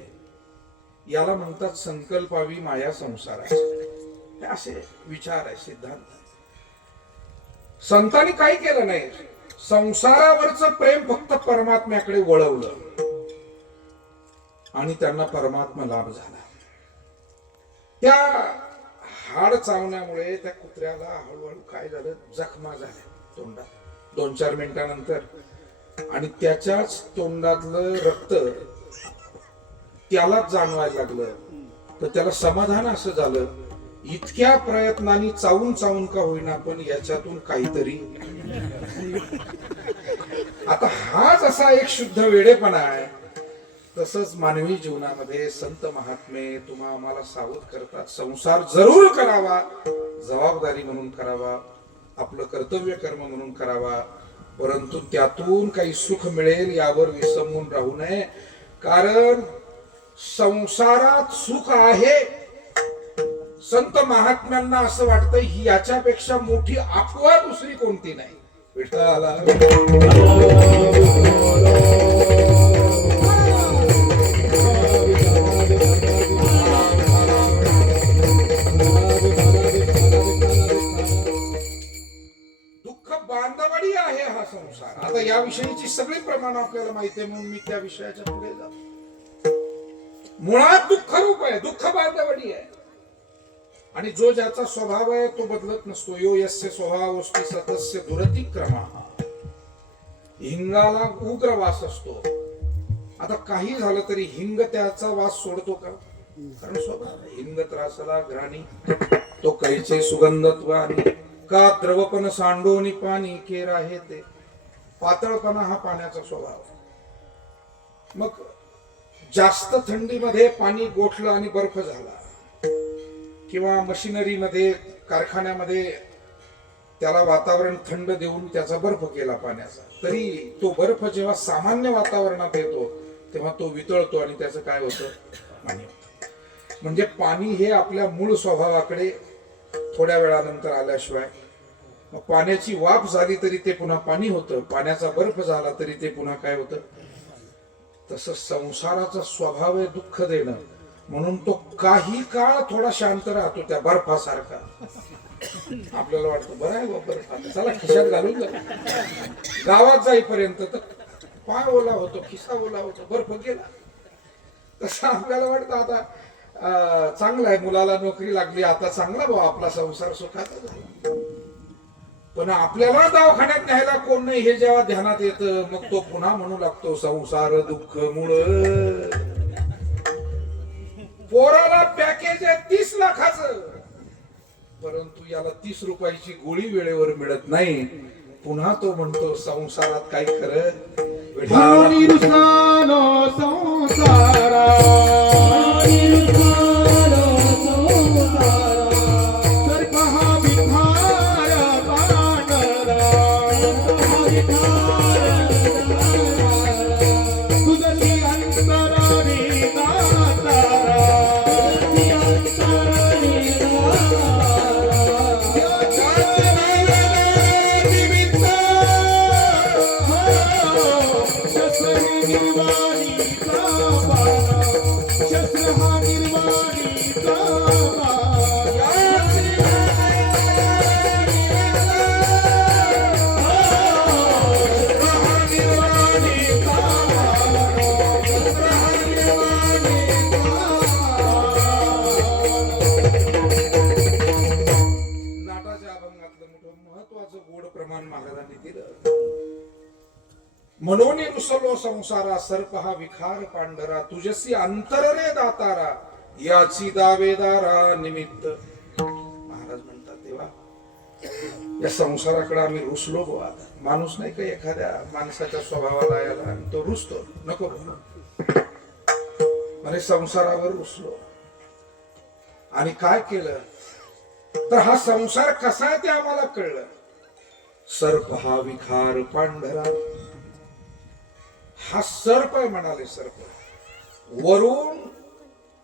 याला म्हणतात संकल्पावी माया संसाराचे. असे विचार आहे, सिद्धांत. संतांनी काही केलं नाही, संसारावरचं प्रेम फक्त परमात्म्याकडे वळवलं आणि त्यांना परमात्मा लाभ झाला. त्या हाड चावण्यामुळे त्या कुत्र्याला हळूहळू काय झालं, जखमा झाल्या तोंडात 2-4 मिनिटानंतर. आणि त्याच्याच तोंडातलं रक्त त्यालाच जाणवायला लागलं. तर त्याला समाधान असं झालं, इतक्या प्रयत्नांनी चावून चावून का होईना पण याच्यातून काहीतरी. आता हाच असा एक शुद्ध वेडेपणा आहे. तसंच मानवी जीवनामध्ये संत महात्मे तुम्हा आम्हाला सावध करतात. संसार जरूर करावा, जबाबदारी म्हणून करावा, आपलं कर्तव्य कर्म म्हणून करावा, परंतु त्यातून काही सुख मिळेल यावर विसंबून राहू नये. कारण संसारात सुख आहे. संत महात्म्यांना असं वाटतं ही याच्यापेक्षा मोठी अफवा दुसरी कोणती नाही. विठ्ठला दुःख बांधवाडी आहे हा संसार. आता या विषयीची सगळी प्रमाण आपल्याला माहिती आहे म्हणून मी त्या विषयाच्या पुढे जातो. मुळात दुःख रूप आहे, दुःख बांधवडी आहे. आणि जो ज्याचा स्वभाव आहे तो बदलत नसतो. यो यस्य स्वभावस्ति सतस्य दुरतिक्रमः. हिंगाला उग्र वास असतो. आता काही झालं तरी हिंग त्याचा वास सोडतो का? कारण स्वभाव हिंग त्रासला घ्राणी तो कैचे सुगंधत्व आणि का द्रवपण सांडोनी पाणी केर आहे ते. पातळपणा हा पाण्याचा स्वभाव. मग जास्त थंडीमध्ये पाणी गोठलं आणि बर्फ झाला, किंवा मशिनरीमध्ये कारखान्यामध्ये त्याला वातावरण थंड देऊन त्याचा बर्फ केला पाण्याचा, तरी तो बर्फ जेव्हा सामान्य वातावरणात येतो तेव्हा तो वितळतो आणि त्याचं काय होतं, पाणी होतं. म्हणजे पाणी हे आपल्या मूळ स्वभावाकडे थोड्या वेळानंतर आल्याशिवाय, मग पाण्याची वाफ झाली तरी ते पुन्हा पाणी होतं, पाण्याचा बर्फ झाला तरी ते पुन्हा काय होतं. तसं संसाराचा स्वभाव आहे दुःख देणं, म्हणून तो काही काळ थोडा शांत राहतो त्या बर्फासारखा. आपल्याला वाटतं बरं आहे बर्फ, चला खिशात घालून जाऊ. गावात जाईपर्यंत तर पाय ओला होतो, खिसा ओला होतो, बर्फ गेला. तसं आपल्याला वाटतं आता चांगलं आहे, मुलाला नोकरी लागली, आता चांगला भाऊ आपला संसार सुखाचा झाला. पण आपल्याला दवाखान्यात न्यायला कोण नाही हे जेव्हा ध्यानात येतं, मग तो पुन्हा म्हणू लागतो संसार दुःख मूळ. पोराला पॅकेज आहे 30 लाखाचं, परंतु याला 30 रुपयाची गोळी वेळेवर मिळत नाही. पुन्हा तो म्हणतो संसारात काय खरं. निर्वाणीचा बाणा, शस्त्र हा निर्वाणीचा बाणा. नाटाच्या अभंगातलं मोठं महत्वाचं गोड प्रमाण महाराजांनी दिलं. म्हणून नुसलो संसारा सर्प हा विखार पांढरा, तुझसी अंतर रे दातारा, याची दावेदारा निमित्त. महाराज म्हणतात तेव्हा या संसाराकडे आम्ही रुसलो गो. आता माणूस नाही का एखाद्या माणसाच्या स्वभावाला याला आणि तो रुसतो, नको आणि संसारावर रुसलो. आणि काय केलं तर हा संसार कसा आहे ते आम्हाला कळलं. सर्प हा विखार पांढरा, हा सर्प आहे म्हणाले. सर्प वरून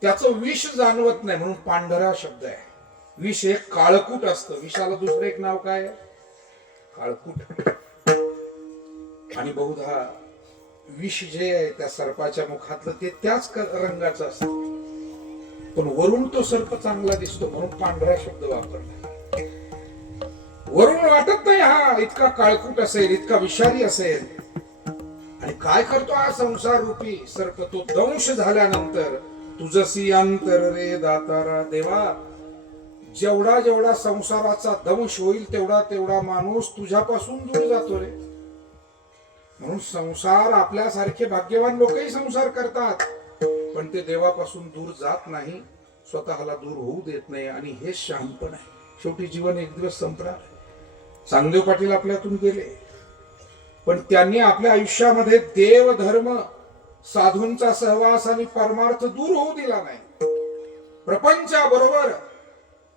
त्याचं विष जाणवत नाही म्हणून पांढरा शब्द आहे. विष हे काळकूट असतं. विषाला दुसरं एक नाव काय आहे? काळकूट. आणि बहुधा विष जे आहे त्या सर्पाच्या मुखातलं ते त्याच रंगाचं असतं, पण वरून तो सर्प चांगला दिसतो म्हणून पांढरा शब्द वापरला. वरून वाटत नाही हा इतका काळकूट असेल, इतका विषारी असेल. आणि काय करतो हा संसार रूपी सर्प? तो दंश झाल्यानंतर तुझसी अंतर रे दातारा. देवा, जेवढा जेवढा संसाराचा दंश होईल तेवढा तेवढा माणूस तुझ्यापासून दूर जातो रे. म्हणून संसार, आपल्यासारखे भाग्यवान लोकही संसार करतात, पण ते देवापासून दूर जात नाही, स्वतःला दूर होऊ देत नाही. आणि हे शहाणपण आहे. शेवटी जीवन एक दिवस संपणार. चांगदेव पाटील आपल्यातून गेले, पण त्यांनी आपल्या आयुष्यामध्ये देव धर्म साधूंचा सहवास आणि परमार्थ दूर होऊ दिला नाही. प्रपंचाबरोबर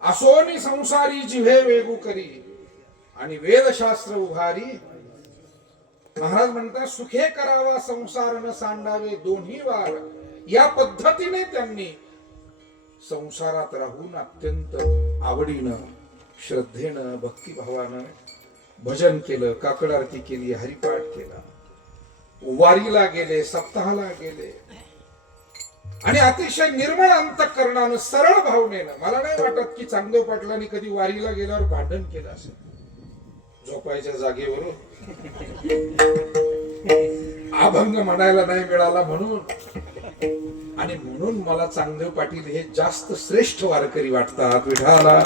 असोनी संसारी जिव्हे वेगू करी आणि वेदशास्त्र उभारी. महाराज म्हणतात सुखे करावा संसार न सांडावे दोन्ही वार. या पद्धतीने त्यांनी संसारात राहून अत्यंत आवडीनं, श्रद्धेनं, भक्तिभावानं भजन केलं, काकड आरती केली, हरिपाठ केला, वारीला गेले, सप्ताहाला गेले. आणि अतिशय निर्मळ अंतःकरणानं, सरळ भावनेनं. मला नाही वाटत की चांगदेव पाटलांनी कधी वारीला गेल्यावर भांडण केलं असेल झोपायच्या जागेवरून. अभंग म्हणायला नाही मिळाला म्हणून. आणि म्हणून मला चांगदेव पाटील हे जास्त श्रेष्ठ वारकरी वाटतात. विठाला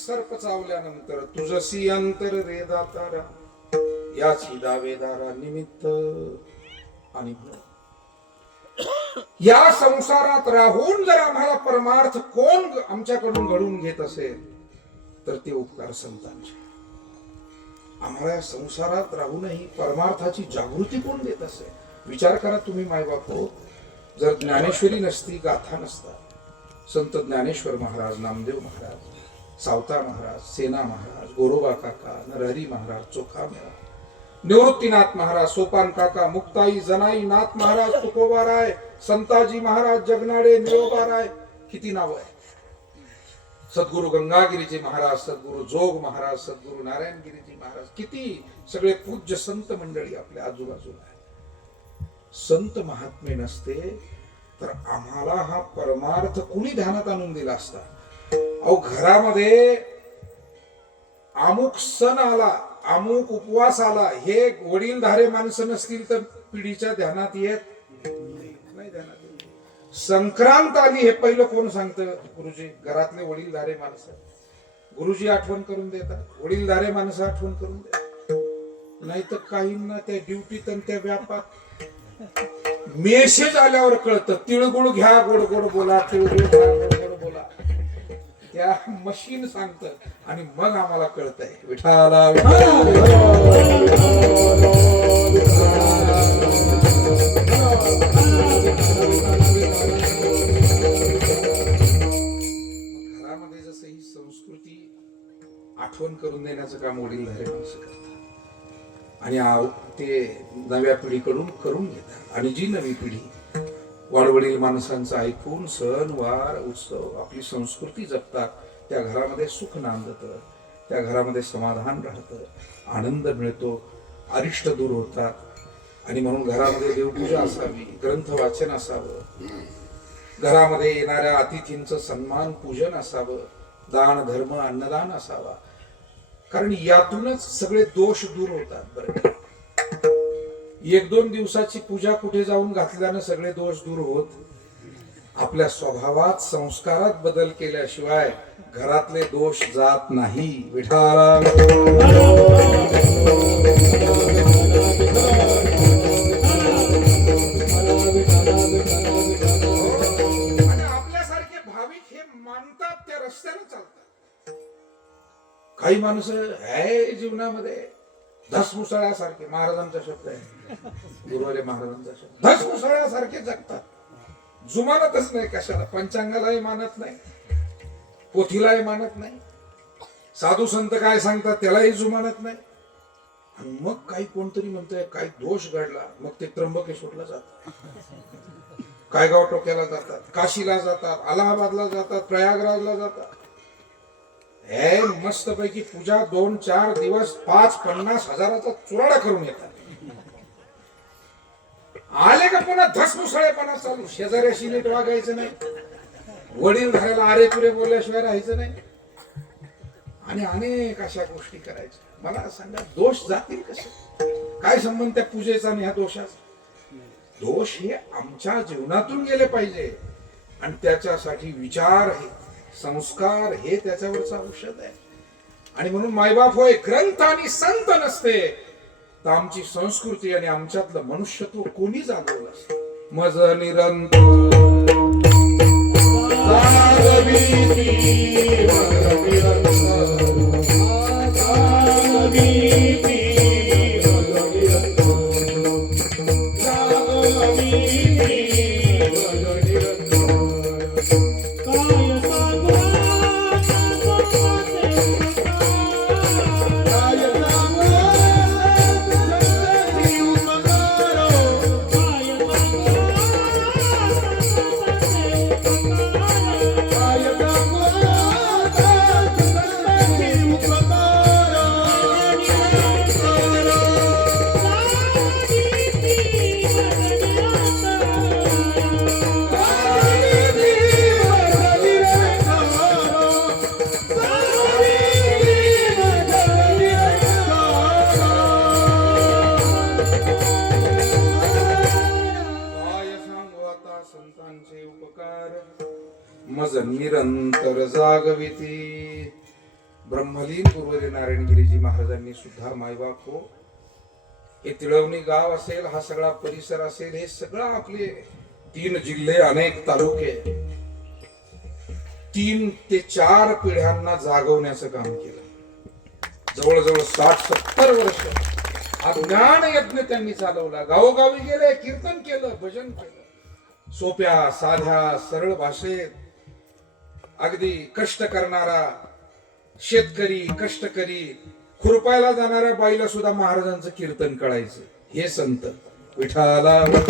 सर्प चावल्यानंतर तुझसी अंतर रे दातारा, याची दावेदारा निमित्त. आणि या संसारात राहून जर आम्हाला परमार्थ कोण आमच्याकडून घडून घेत असेल तर ते उपकार संतांचे. आम्हाला या संसारात राहूनही परमार्थाची जागृती कोण देत असेल? विचार करा तुम्ही मायबाप हो. जर ज्ञानेश्वरी नसती, गाथा नसता, संत ज्ञानेश्वर महाराज, नामदेव महाराज, सावता महाराज, सेना महाराज, गोरोबा काका, नरहरी महाराज, चोखा महाराज, निवृत्तीनाथ महाराज, सोपान काका, मुक्ताई, जनाई नाथ महाराज, तुकोबा राय, संताजी महाराज, जगनाडे, निळोबा राय, किती नाव आहे. सद्गुरु गंगागिरीजी महाराज, सद्गुरु जोग महाराज, सद्गुरु नारायणगिरीजी महाराज, किती सगळे पूज्य संत मंडळी आपल्या आजूबाजूला आहे. संत महात्मे नसते तर आम्हाला हा परमार्थ कुणी ध्यानात आणून दिला असता? अहो, घरामध्ये अमुक सण आला, अमुक उपवास आला, हे वडीलधारे माणसं नसतील तर पिढीच्या ध्यानात येत नाही. ध्यानात संक्रांत आली हे पहिलं कोण सांगतं? गुरुजी. घरातले वडीलधारे माणसं. गुरुजी आठवण करून देतात, वडीलधारे माणसं आठवण करून देतात. नाही तर काहींना त्या ड्युटीत आणि त्या व्यापात मेसेज आल्यावर कळतं. तिळगुळ घ्या, गोड गोड बोला, तिळगुळ घ्या, गोड गोड बोला. त्या मशीन सांगत आणि मग आम्हाला कळतंय. विठाला करून देण्याचं काम वडीलधारे माणसं करतात आणि ते नव्या पिढीकडून करून घेतात. आणि जी नवी पिढी वाडवडील माणसांचं ऐकून सण वार उत्सव आपली संस्कृती जपतात, त्या घरामध्ये सुख नांदतं, त्या घरामध्ये समाधान राहतं, आनंद मिळतो, अरिष्ट दूर होतात. आणि म्हणून घरामध्ये देवपूजा असावी, ग्रंथ वाचन असावं, घरामध्ये येणाऱ्या अतिथींचं सन्मान पूजन असावं, दान धर्म अन्नदान असावा. कारण यातूनच सगळे दोष दूर होतात. बरं, 1-2 दिवसाची पूजा कुठे जाऊन घातल्यानं सगळे दोष दूर होत. आपल्या स्वभावात संस्कारात बदल केल्याशिवाय घरातले दोष जात नाही. विठाला आणि आपल्यासारखे भाविक हे मानतात त्या रस्त्याने चालतात. काही माणसं आहे जीवनामध्ये धसमुसळ्यासारखे, महाराजांचा शब्द आहे, गुरुवाले महाराजांचा शब्द, धसमुसळ्यासारखे जगतात. जुमानतच नाही कशाला, पंचांगालाही मानत नाही, पोथीलाही मानत नाही, साधू संत काय सांगतात त्यालाही जुमानत नाही. आणि मग काही कोणतरी म्हणतंय काही दोष घडला, मग ते त्र्यंबकेश्वरला जातात, काय गाव टोक्याला जातात, काशीला जातात, अलाहाबादला जातात, प्रयागराजला जातात. हे मस्त पैकी पूजा 2-4 दिवस 5-50 हजाराचा चुराडा करून येतात. आले का पुन्हा धसमुसळेपणा चालू, शेजाऱ्याशी नीट वागायचं नाही, वडील घराला आरे तुरे बोलल्याशिवाय राहायचं नाही, आणि अनेक अशा गोष्टी करायच्या. मला सांगा दोष जातील कसे? काय संबंध त्या पूजेचा आणि ह्या दोषाचा? दोष हे आमच्या जीवनातून गेले पाहिजे आणि त्याच्यासाठी विचार हे संस्कार हे त्याच्यावरचं औषध आहे. आणि म्हणून मायबाप होय ग्रंथ आणि संत नसते तर आमची संस्कृती आणि आमच्यातलं मनुष्यत्व कोणी जागवलं असतं. मज निरंतर मज निरंतर जागविती. ब्रह्मलीन गुरुवर्य नारायणगिरीजी महाराजांनी सुद्धा मायबाप हो, हे तिळवणी गाव असेल, हा सगळा परिसर असेल, हे सगळं आपले 3 जिल्हे, अनेक तालुके, 3 ते 4 पिढ्यांना जागवण्याचं काम केलं. जवळजवळ 60-70 वर्ष हा ज्ञान यज्ञ त्यांनी चालवला. गावोगावी गेले, कीर्तन केलं, भजन केलं. सोप्या साध्या सरळ भाषेत अगदी कष्ट करणारा शेतकरी, कष्टकरी, खुरपायला जाणाऱ्या बाईला सुद्धा महाराजांचं कीर्तन कळायचं. हे संत विठाला. आम्हाला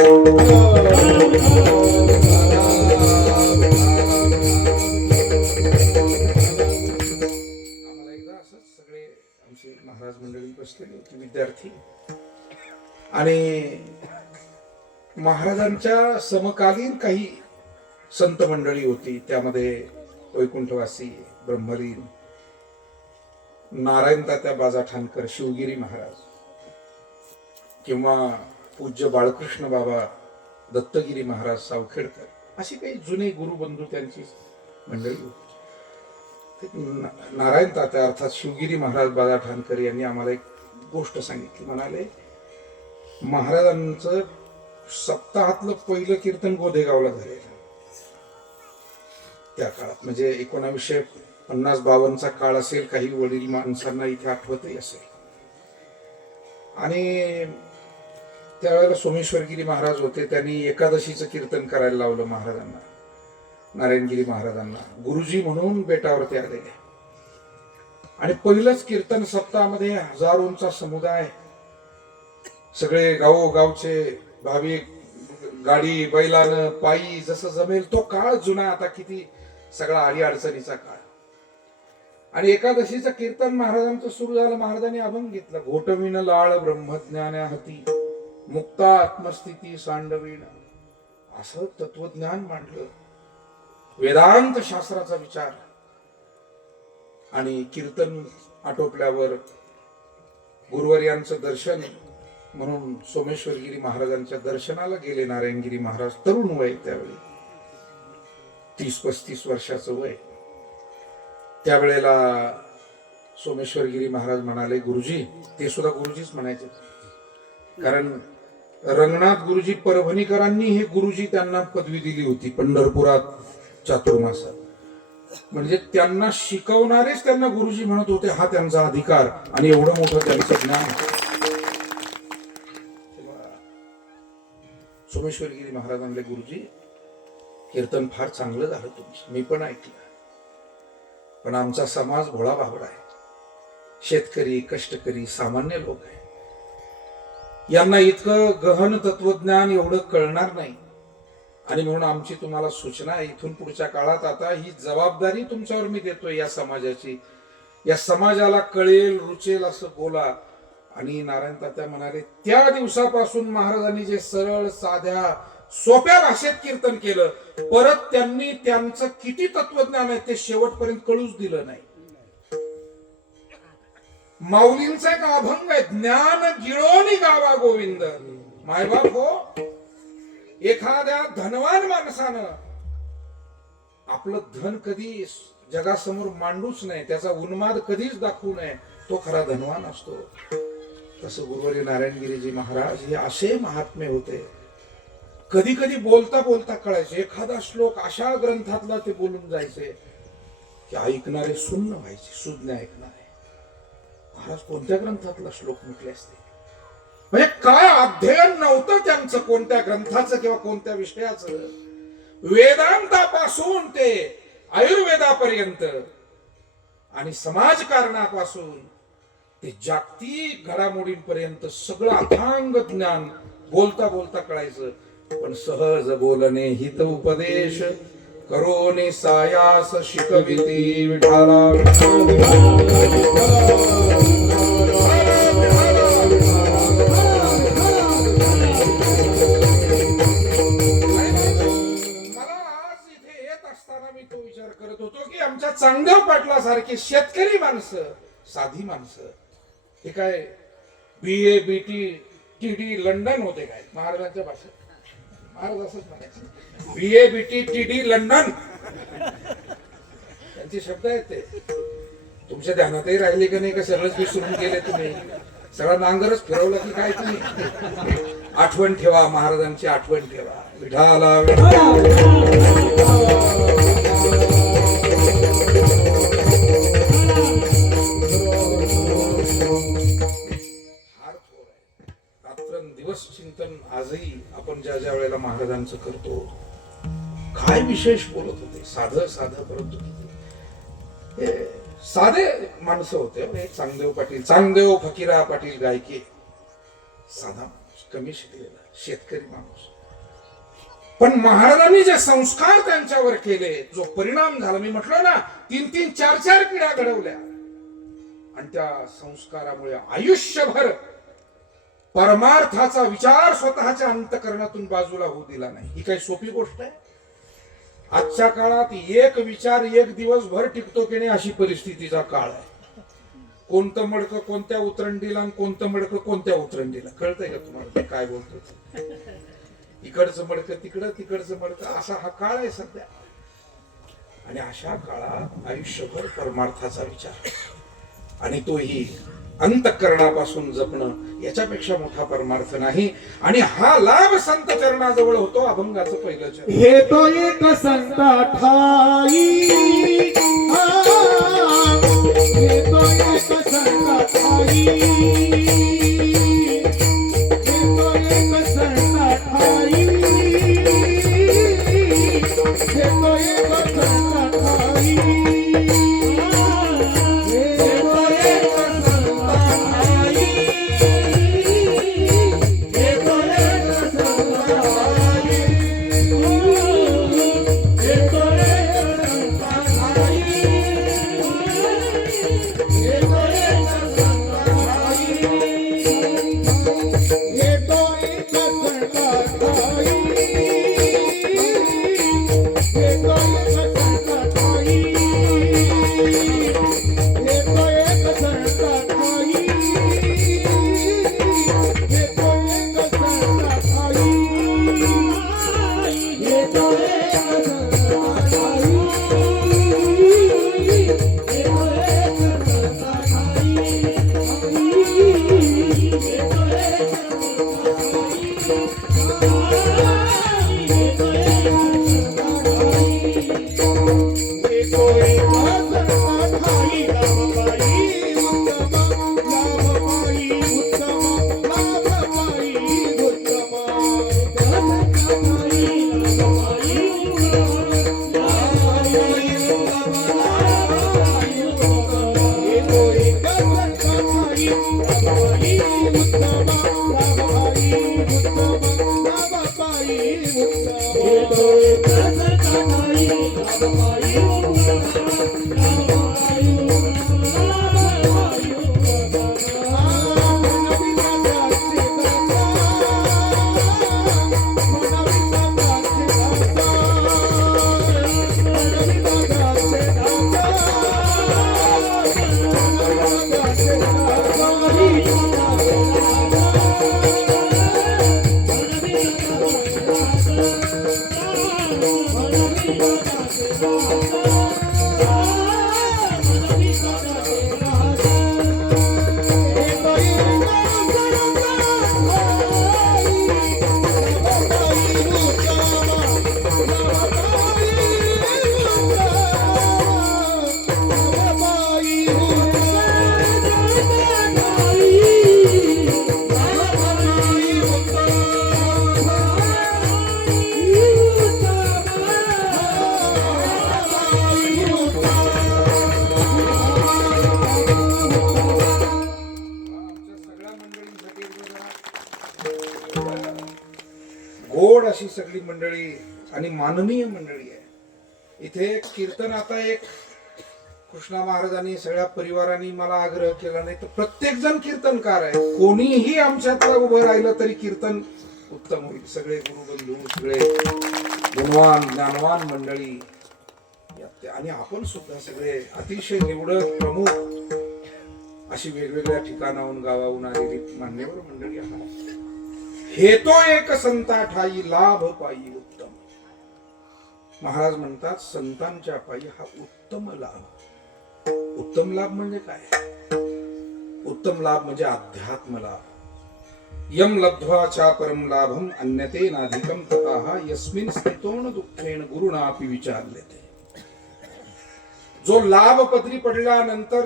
एकदा असंच सगळे आमचे महाराज मंडळी बसलेली होती, विद्यार्थी, आणि महाराजांच्या समकालीन काही संत मंडळी होती. त्यामध्ये वैकुंठवासी, ब्रह्मलीन, नारायण तात्या बाजा ठाणकर, शिवगिरी महाराज, किंवा पूज्य बाळकृष्ण बाबा दत्तगिरी महाराज सावखेडकर, अशी काही जुने गुरुबंधू त्यांची मंडळी होती. नारायण तात्या अर्थात शिवगिरी महाराज बाजा ठाणकर यांनी आम्हाला एक गोष्ट सांगितली. म्हणाले महाराजांचं सप्ताहातलं पहिलं कीर्तन गोदेगावला झालेलं त्या काळात, म्हणजे 1950-52चा काळ असेल. काही वडील माणसांना इथे आठवतही असेल. आणि त्यावेळेला सोमेश्वरगिरी महाराज होते, त्यांनी एकादशीचं कीर्तन करायला लावलं महाराजांना, नारायणगिरी महाराजांना, गुरुजी म्हणून बेटावरती आलेले. आणि पहिलंच कीर्तन सप्ताहामध्ये हजारोंचा समुदाय, सगळे गावोगावचे भाविक, गाडी बैलानं पायी जसं जमेल तो काळ जुना, आता किती सगळा आडी अडचणीचा काळ. आणि एकादशीचं कीर्तन महाराजांचं सुरू झालं. महाराजांनी अभंग घेतला, घोटविन लाळ ब्रह्मज्ञाना हाती, मुक्ता आत्मस्थिती सांडवीण. असं तत्वज्ञान मांडलं, वेदांत शास्त्राचा विचार. आणि कीर्तन आटोपल्यावर गुरुवर्यांचं दर्शन म्हणून सोमेश्वरगिरी महाराजांच्या दर्शनाला गेले नारायणगिरी महाराज. तरुण वय त्यावेळी, 30-35 वर्षाचं वय. त्यावेळेला सोमेश्वरगिरी महाराज म्हणाले, गुरुजी, ते सुद्धा गुरुजीच म्हणायचे, कारण रंगनाथ गुरुजी परभणीकरांनी हे गुरुजी त्यांना पदवी दिली होती पंढरपुरात चातुर्मासात. म्हणजे त्यांना शिकवणारेच त्यांना गुरुजी म्हणत होते. हा त्यांचा अधिकार आणि एवढं मोठं त्यांचं ज्ञान. सोमेश्वरगिरी महाराज म्हणले, गुरुजी, कीर्तन फार चांगलं झालं तुम्ही, मी पण ऐकलं, पण आमचा समाज भोळा भाबडा आहे, शेतकरी, कष्टकरी, सामान्य लोक आहे, यांना इतकं गहन तत्वज्ञान एवढं कळणार नाही. आणि म्हणून आमची तुम्हाला सूचना आहे, इथून पुढच्या काळात आता ही जबाबदारी तुमच्यावर मी देतोय या समाजाची. या समाजाला कळेल, रुचेल असं बोला. आणि नारायण तात्या म्हणाले, त्या दिवसापासून महाराजांनी जे सरळ, साध्या, सोप्या भाषेत कीर्तन केलं, परत त्यांनी त्यांचं किती तत्वज्ञान आहे ते शेवटपर्यंत कळूच दिलं नाही. माऊलींचा एक अभंग आहे, ज्ञान गिळोनी गावा गोविंद. मायबाप हो, एखाद्या धनवान माणसानं आपलं धन कधी जगासमोर मांडूच नाही, त्याचा उन्माद कधीच दाखवू नये, तो खरा धनवान असतो. तसं गुरुवर्य नारायणगिरीजी महाराज हे असे महात्मे होते. कधी कधी बोलता बोलता कळायचे, एखादा श्लोक अशा ग्रंथातला ते बोलून जायचे की ऐकणारे सुन्न व्हायचे, सुज्ञ ऐकणारे. महाराज कोणत्या ग्रंथातला श्लोक म्हटले असते, म्हणजे काय अध्ययन नव्हतं त्यांचं कोणत्या ग्रंथाचं किंवा कोणत्या विषयाचं. वेदांतापासून ते आयुर्वेदापर्यंत आणि समाजकारणापासून ते जागतिक घडामोडींपर्यंत सगळं अथांग ज्ञान बोलता बोलता कळायचं. पण सहज बोलणे हित उपदेश, करोने सायास शिकविती विठाला. आमच्या चांगदेव पाटलासारखी शेतकरी माणसं, साधी माणसं, हे काय BA BT TD लंडन होते काय महाराजांच्या भाषेत. महाराज असंच म्हणायचं, BA BT TD लंडन, त्यांचे शब्द आहेत ते. तुमच्या ध्यानातही राहिले का नाही, का सगळंच विसरून गेले तुम्ही, सगळा नांगरच फिरवलं की काय तुम्ही. आठवण ठेवा, महाराजांची आठवण ठेवा. विठाला दिवस चिंतन आजही आपण ज्या ज्या वेळेला महाराजांचं करतो, काय विशेष बोलत होते. साधं साधं परंतु हे साधे माणसं होते. हे चांगदेव पाटील, चांगदेव फकीरा पाटील गायके, साधा माणूस, कमी शिकलेला शेतकरी माणूस. पण महाराजांनी जे संस्कार त्यांच्यावर केले, जो परिणाम झाला, मी म्हटलं ना 3-3, 4-4 पिढ्या घडवल्या. आणि त्या संस्कारामुळे आयुष्यभर परमार्थाचा विचार स्वतःच्या अंतःकरणातून बाजूला होऊ दिला नाही. ही काही सोपी गोष्ट आहे. आजच्या काळात एक विचार एक दिवसभर टिकतो की नाही अशी परिस्थितीचा काळ आहे. कोणतं मडकं कोणत्या उतरंडीला आणि कोणतं मडकं कोणत्या उतरंडीला, कळतंय का तुम्हाला ते काय बोलतो. इकडचं मडकं तिकडं, तिकडचं मडकं, असा हा काळ आहे सध्या. आणि अशा काळात आयुष्यभर परमार्थाचा विचार, आणि तोही अंतःकरणापासून जपणं, याच्यापेक्षा मोठा परमार्थ नाही. आणि हा लाभ संत चरणाजवळ होतो. अभंगाचं पहिलं चरण, हे तो एक संता ठाई, हे तो एक संता ठाई, हे तो एक संता ठाई, हे तो एक संता ठाई, हे तो आमच्या सगळ्या मंडळींसाठी एकदा जरा गोड अशी सगळी मंडळी आणि माननीय मंडळी आहे. इथे कीर्तन आता एक कृष्णा महाराजांनी सगळ्या परिवारांनी मला आग्रह केला नाही तर प्रत्येक जण कीर्तनकार आहे. कोणीही आमच्यातलं उभं राहिलं तरी कीर्तन उत्तम होईल. सगळे गुरुबंधू, सगळे गुणवान ज्ञानवान मंडळी आणि आपण सुद्धा सगळे अतिशय निवडक प्रमुख अशी वेगवेगळ्या ठिकाणाहून गावाहून आलेली मान्यवर मंडळी आहात. हे तो एक संता ठाई लाभ पायी उत्तम. महाराज म्हणतात संतांच्या पायी हा उत्तम लाभ. उत्तम लाभ म्हणजे काय? उत्तम लाभ म्हणजे अध्यात्म लाभ. यम लब्ध्वा चा परम लाभम अन्यते नाधिकम तथा यस्मिन स्थितोन दुःखेन गुरुणापि विचारलेते. जो लाभ पदरी पडल्यानंतर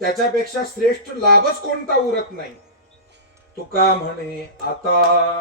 त्याच्यापेक्षा श्रेष्ठ लाभच कोणता उरत नाही. तुका म्हणे आता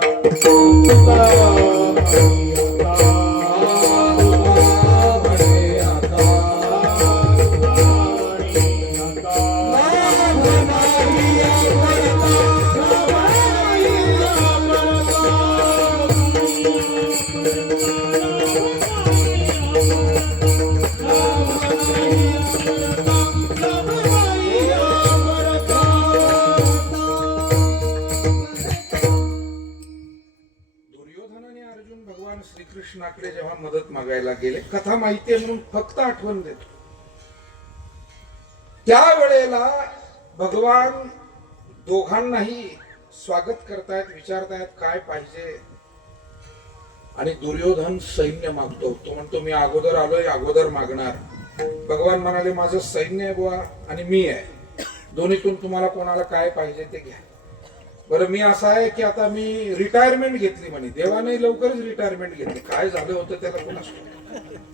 श्रीकृष्णाकडे जेव्हा मदत मागायला गेले, कथा माहितीये म्हणून फक्त आठवण देतो. त्यावेळेला भगवान दोघांनाही स्वागत करतायत, विचारतायत काय पाहिजे. आणि दुर्योधन सैन्य मागतो. तो म्हणतो मी अगोदर आलोय, अगोदर मागणार. भगवान म्हणाले माझं सैन्य आहे बुवा आणि मी आहे, दोन्हीतून तुम्हाला कोणाला काय पाहिजे ते घ्या. बरं मी असं आहे की आता मी रिटायरमेंट घेतली म्हणे. देवाने लवकरच रिटायरमेंट घेतली. काय झालं होतं त्याला कोणास.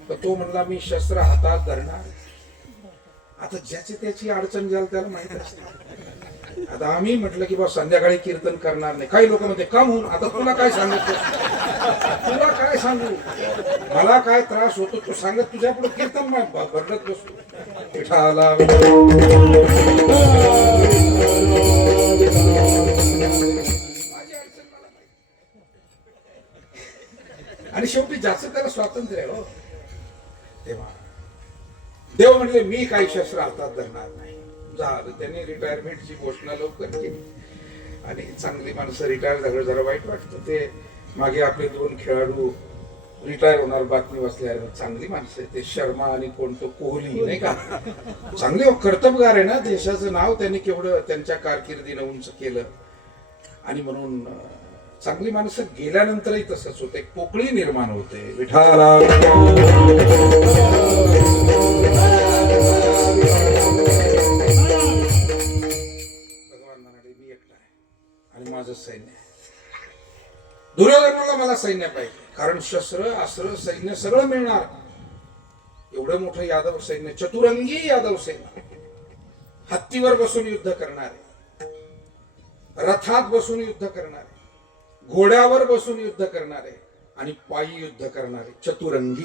तर तो म्हणला मी शस्त्र हातात धरणार. आता ज्याची त्याची अडचण ज्याला त्याला माहित असते. आता आम्ही म्हटलं की बा संध्याकाळी कीर्तन करणार नाही. काही लोक म्हणते का म्हणून. आता तुला काय सांगत, तुला काय सांगू, मला काय त्रास होतो तू सांगत. तुझ्या पुढे कीर्तन भरडत बसतो. विठाला आणि शेवटी ज्याचं त्याला स्वातंत्र्य आहे. हो तेव्हा देव म्हणले मी काही शस्त्र हातात धरणार नाही. झालं. त्यांनी रिटायरमेंटची घोषणा लवकर केली आणि चांगली माणसं रिटायर झालं. जरा वाईट वाटतं. ते मागे आपले 2 खेळाडू रिटायर होणार बातमी वाचल्या. चांगली माणसं आहे ते. शर्मा आणि कोणतं कोहली नाही का, चांगले कर्तबगार आहे ना. देशाचं नाव त्यांनी केवढं त्यांच्या कारकिर्दीनं उंच केलं. आणि म्हणून चांगली माणसं गेल्यानंतरही तसंच होते. पोकळी निर्माण होते. विठाला भगवान म्हणाले मी एकटा आहे आणि माझं सैन्य आहे. दुर्योधनाला मला सैन्य पाहिजे. कारण शस्त्र अस्त्र सैन्य सगळं मिळणार. एवढं मोठं यादव सैन्य, चतुरंगी यादव सैन्य. हत्तीवर बसून युद्ध करणारे, रथात बसून युद्ध करणारे, घोड्यावर बसून युद्ध करणारे आणि पायी युद्ध करणारे. चतुरंगी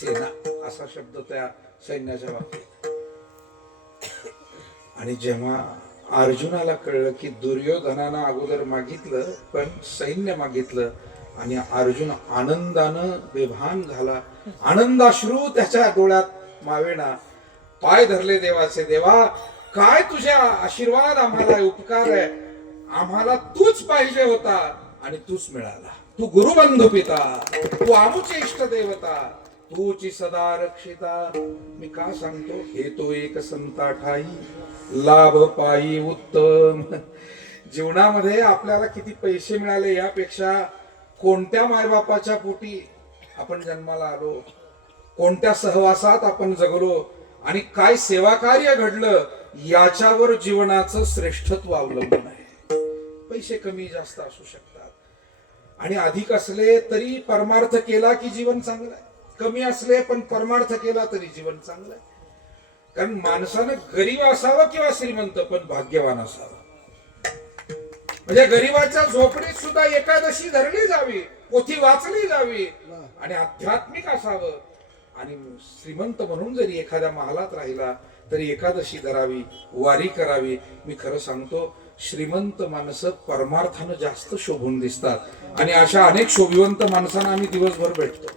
सेना असा शब्द त्या सैन्याच्या बाबतीत. आणि जेव्हा अर्जुनाला कळलं की दुर्योधनानं अगोदर मागितलं पण सैन्य मागितलं आणि अर्जुन आनंदानं बेभान झाला. आनंदाश्रू त्याच्या डोळ्यात मावेना. पाय धरले देवाचे. देवा, काय तुझ्या आशीर्वाद आम्हाला, उपकार आहे. आम्हाला तूच पाहिजे होता आणि तूच मिळाला. तू गुरुबंधू पिता, तू आमुची इष्ट देवता, तूची सदा रक्षिता. मी का सांगतो, हे तो एक संता ठाई, लाभ पायी उत्तम. जीवनामध्ये आपल्याला किती पैसे मिळाले यापेक्षा कोणत्या मायबापाच्या पोटी आपण जन्माला आलो, कोणत्या सहवासात आपण जगलो आणि काय सेवा कार्य घडलं याच्यावर जीवनाचं श्रेष्ठत्व अवलंबून आहे. पैसे कमी जास्त असू शकतात आणि अधिक असले तरी परमार्थ केला की जीवन चांगलं आहे. कमी असले पण परमार्थ केला तरी जीवन चांगलं आहे. कारण माणसानं गरीब असावं किंवा श्रीमंत पण भाग्यवान असावं. म्हणजे गरीबाच्या झोपडीत सुद्धा एकादशी धरली जावी, पोथी वाचली जावी आणि आध्यात्मिक असावं. आणि श्रीमंत म्हणून जरी एखाद्या महालात राहिला तरी एकादशी धरावी, वारी करावी. मी खरं सांगतो, श्रीमंत माणसं परमार्थानं जास्त शोभून दिसतात आणि अशा अनेक शोभिवंत माणसांना आम्ही दिवसभर भेटतो.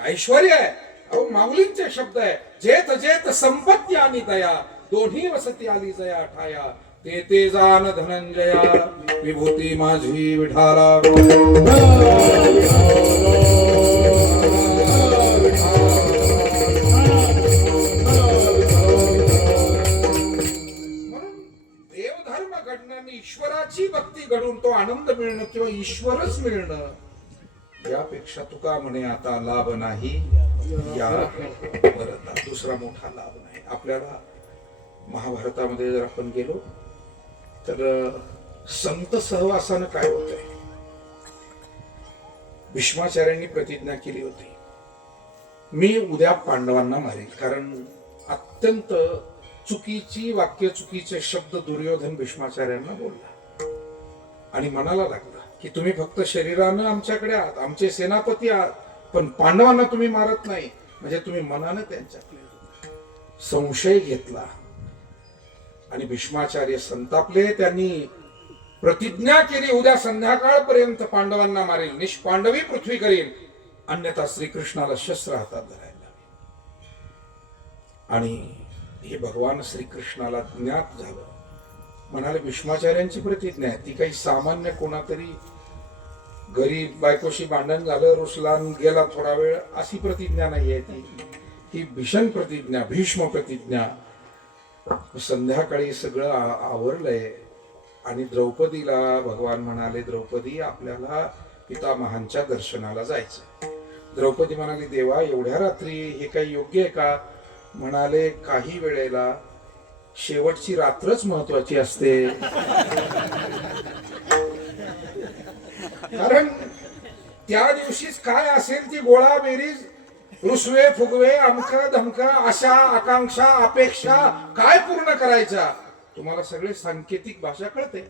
ऐश्वर्य आहे, अहो माऊलींचे शब्द आहे, जेत जेत संपत्ती आणि दया, दोन्ही वसती आली जया ठाया. ते ते जाण धनंजया, विभूती माझी विठाला. ईश्वराची भक्ती घडून तो आनंद मिळणं किंवा ईश्वरच मिळणं यापेक्षा तुका म्हणे आता लाभ नाही या परता. दुसरा मोठा लाभ नाही. आपल्याला महाभारतामध्ये जर आपण गेलो तर संत सहवासानं काय होतंय. भीष्माचार्यांनी प्रतिज्ञा केली होती, मी उद्या पांडवांना मारेल. कारण अत्यंत चुकीची वाक्य, चुकीचे शब्द दुर्योधन भीष्माचार्यांना बोलला आणि मनाला लागला की तुम्ही फक्त शरीरानं आमच्याकडे आहात, आमचे सेनापती आहात, पण पांडवांना तुम्ही मारत नाही. म्हणजे तुम्ही मनानं त्यांच्याकडे. संशय घेतला आणि भीष्माचार्य संतापले. त्यांनी प्रतिज्ञा केली, उद्या संध्याकाळपर्यंत पांडवांना मारेल, निष्पांडवी पृथ्वी करेल, अन्यथा श्रीकृष्णाला शस्त्र हातात धरायला. आणि हे भगवान श्रीकृष्णाला ज्ञात झालं. म्हणाले भीष्माचार्यांची प्रतिज्ञा आहे, ती काही सामान्य कोणातरी गरीब बायकोशी भांडण झालं, रुसला गेला थोडा वेळ, अशी प्रतिज्ञा नाही आहे ही भीषण प्रतिज्ञा, भीष्म प्रतिज्ञा. संध्याकाळी सगळं आवरलंय आणि द्रौपदीला भगवान म्हणाले, द्रौपदी आपल्याला पितामहांच्या दर्शनाला जायचं. द्रौपदी म्हणाली, देवा एवढ्या रात्री हे काही योग्य आहे का. म्हणाले, काही वेळेला शेवटची रात्रच महत्वाची असते. कारण त्या दिवशीच काय असेल ती गोळा बेरीज, रुसवे फुगवे, अमक धमक, आशा आकांक्षा अपेक्षा काय पूर्ण करायच्या. तुम्हाला सगळे सांकेतिक भाषा कळते.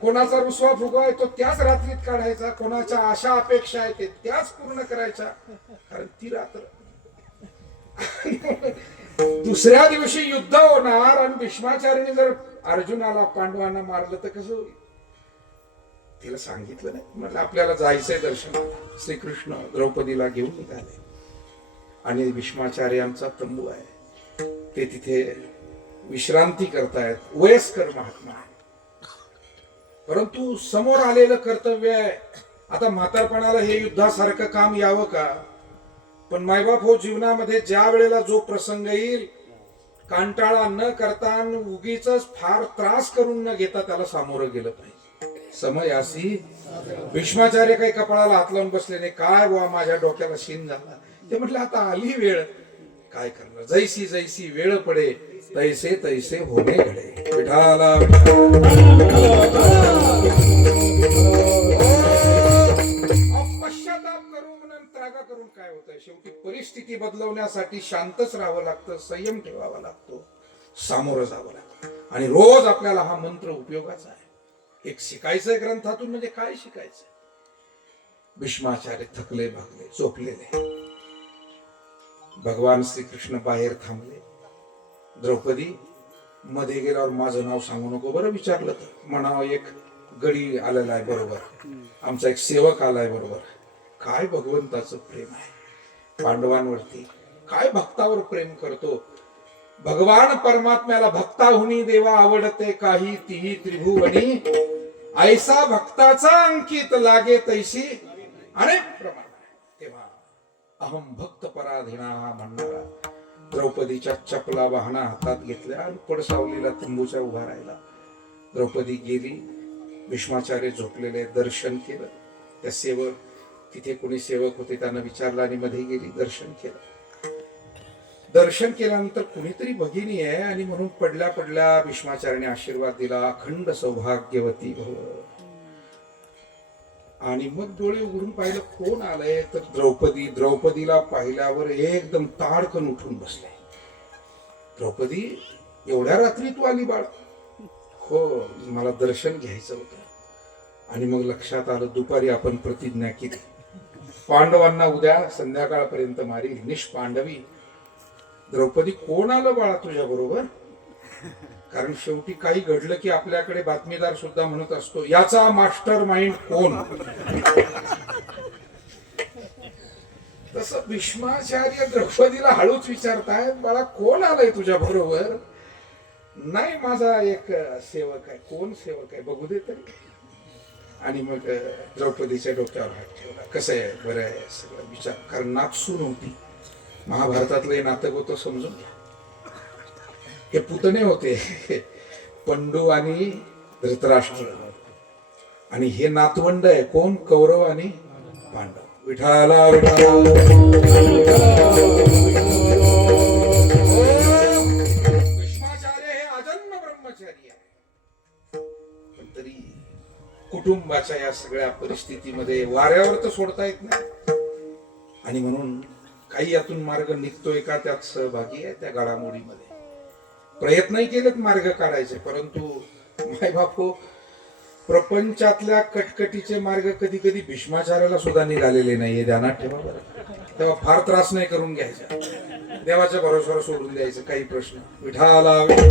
कोणाचा रुसवा फुगवा आहे तो त्याच रात्रीत काढायचा, कोणाच्या आशा अपेक्षा आहे ते त्याच पूर्ण करायच्या. कारण ती रात्र दुसऱ्या दिवशी युद्ध होणार आणि भीष्माचार्याने जर अर्जुनाला पांडवांना मारलं तर कसं होईल. तिला सांगितलं नाही. म्हटलं आपल्याला जायचंय दर्शनाला. श्रीकृष्ण द्रौपदीला घेऊन निघाले आणि भीष्माचार्यांचा तंबू आहे, ते तिथे विश्रांती करतायत. वयस्कर महात्मा आहे, परंतु समोर आलेलं कर्तव्य आहे. आता म्हातारपणाला हे युद्धासारखं काम यावं का. पण मायबाप हो, जीवनामध्ये ज्या वेळेला जो प्रसंग येईल, कांटाळा न करता उगीच फार त्रास करून न घेता त्याला सामोरं गेलं पाहिजे. समय अशी. भीष्माचार्य काही कपाळाला हात लावून बसले नाही. काय बुवा माझ्या डोक्याला शीन झाला. ते म्हटलं आता आली वेळ, काय करणार. जैसी जैसी वेळ पडे तैसे तैसे होणे घडे. विठाला पश्चाताप करून त्रागा करून काय होतंय. शेवटी परिस्थिती बदलवण्यासाठी शांतच राहावं लागतं, संयम ठेवावा लागतो, सामोरं जावं लागतं. आणि रोज आपल्याला हा मंत्र उपयोगाचा आहे. एक शिकायचंय ग्रंथातून म्हणजे काय शिकायचंय. भीष्माचार्य थकले भागले, झोपलेले. भगवान श्रीकृष्ण बाहेर थांबले. द्रौपदी मध्ये गेल्यावर माझं नाव सांगू नको बरं विचारलं तर. म्हणावं एक गडी आलेला आहे बरोबर, आमचा एक सेवक आलाय बरोबर. काय भगवंताचं प्रेम आहे पांडवांवरती, काय भक्तावर प्रेम करतो. भगवान परमात्म्याला भक्ताहुनी देवा आवडते काही तिही त्रिभुवनी, ऐसा भक्ताचा अंकित लागे तैसी अनेक प्रमाण. तेव्हा अहम भक्त पराधीना हा म्हणणारा द्रौपदीच्या चपला वाहना हातात घेतल्या आणि पडसावलीला तंबूच्या उभा राहिला. द्रौपदी गेली, भीष्माचार्य झोपलेले दर्शन केलं. त्या सेवक तिथे कोणी सेवक होते त्यांना विचारलं आणि मध्ये गेली, दर्शन केलं. दर्शन केल्यानंतर कुणीतरी भगिनी आहे आणि म्हणून पडल्या पडल्या भीष्माचार्याने आशीर्वाद दिला, अखंड सौभाग्यवती भव. आणि मग डोळे उघडून पाहिलं कोण आलंय तर द्रौपदी. द्रौपदीला पाहिल्यावर एकदम ताडकन उठून बसले. द्रौपदी, एवढ्या रात्री तू आली बाळ? हो, मला दर्शन घ्यायचं होतं. आणि मग लक्षात आलं दुपारी आपण प्रतिज्ञा केली पांडवांना उद्या संध्याकाळपर्यंत मारील, निष्पांडवी. द्रौपदी, कोण आलं बाळा तुझ्या बरोबर? कारण शेवटी काही घडलं की आपल्याकडे बातमीदार सुद्धा म्हणत असतो याचा मास्टर माइंड कोण. तसं भीष्माचार्य द्रौपदीला हळूच विचारतायत, बाळा कोण आलंय तुझ्या बरोबर? नाही, माझा एक सेवक आहे. कोण सेवक आहे बघू दे तरी. आणि मग द्रौपदीच्या डोक्यावर हात ठेवला. कसं आहे, बरं आहे सगळं विचार. कारण नाथसून होती, महाभारतातलं हे नाटक होतं समजून घ्या. हे पुतणे होते पंडू आणि धृतराष्ट्र, आणि हे नातवंड आहे कोण, कौरव आणि पांडव. विठाला भीष्माचार्य हे अजन्म ब्रह्मचारी आहे. पण तरी कुटुंबाच्या या सगळ्या परिस्थितीमध्ये वाऱ्यावर तर सोडता येत नाही. आणि म्हणून काही यातून मार्ग निघतोय का त्यात सहभागी आहे. त्या घडामोडीमध्ये प्रयत्नही केलेत मार्ग काढायचे, परंतु मायबाप हो, प्रपंचातल्या कटकटीचे मार्ग कधी कधी भीष्माचार्याला सुद्धा निघालेले नाहीये. ध्यानात ठेवा बरं. तेव्हा फार त्रास नाही करून घ्यायचा, देवाच्या भरोश्यावर सोडून द्यायचं काही प्रश्न. विठाला किती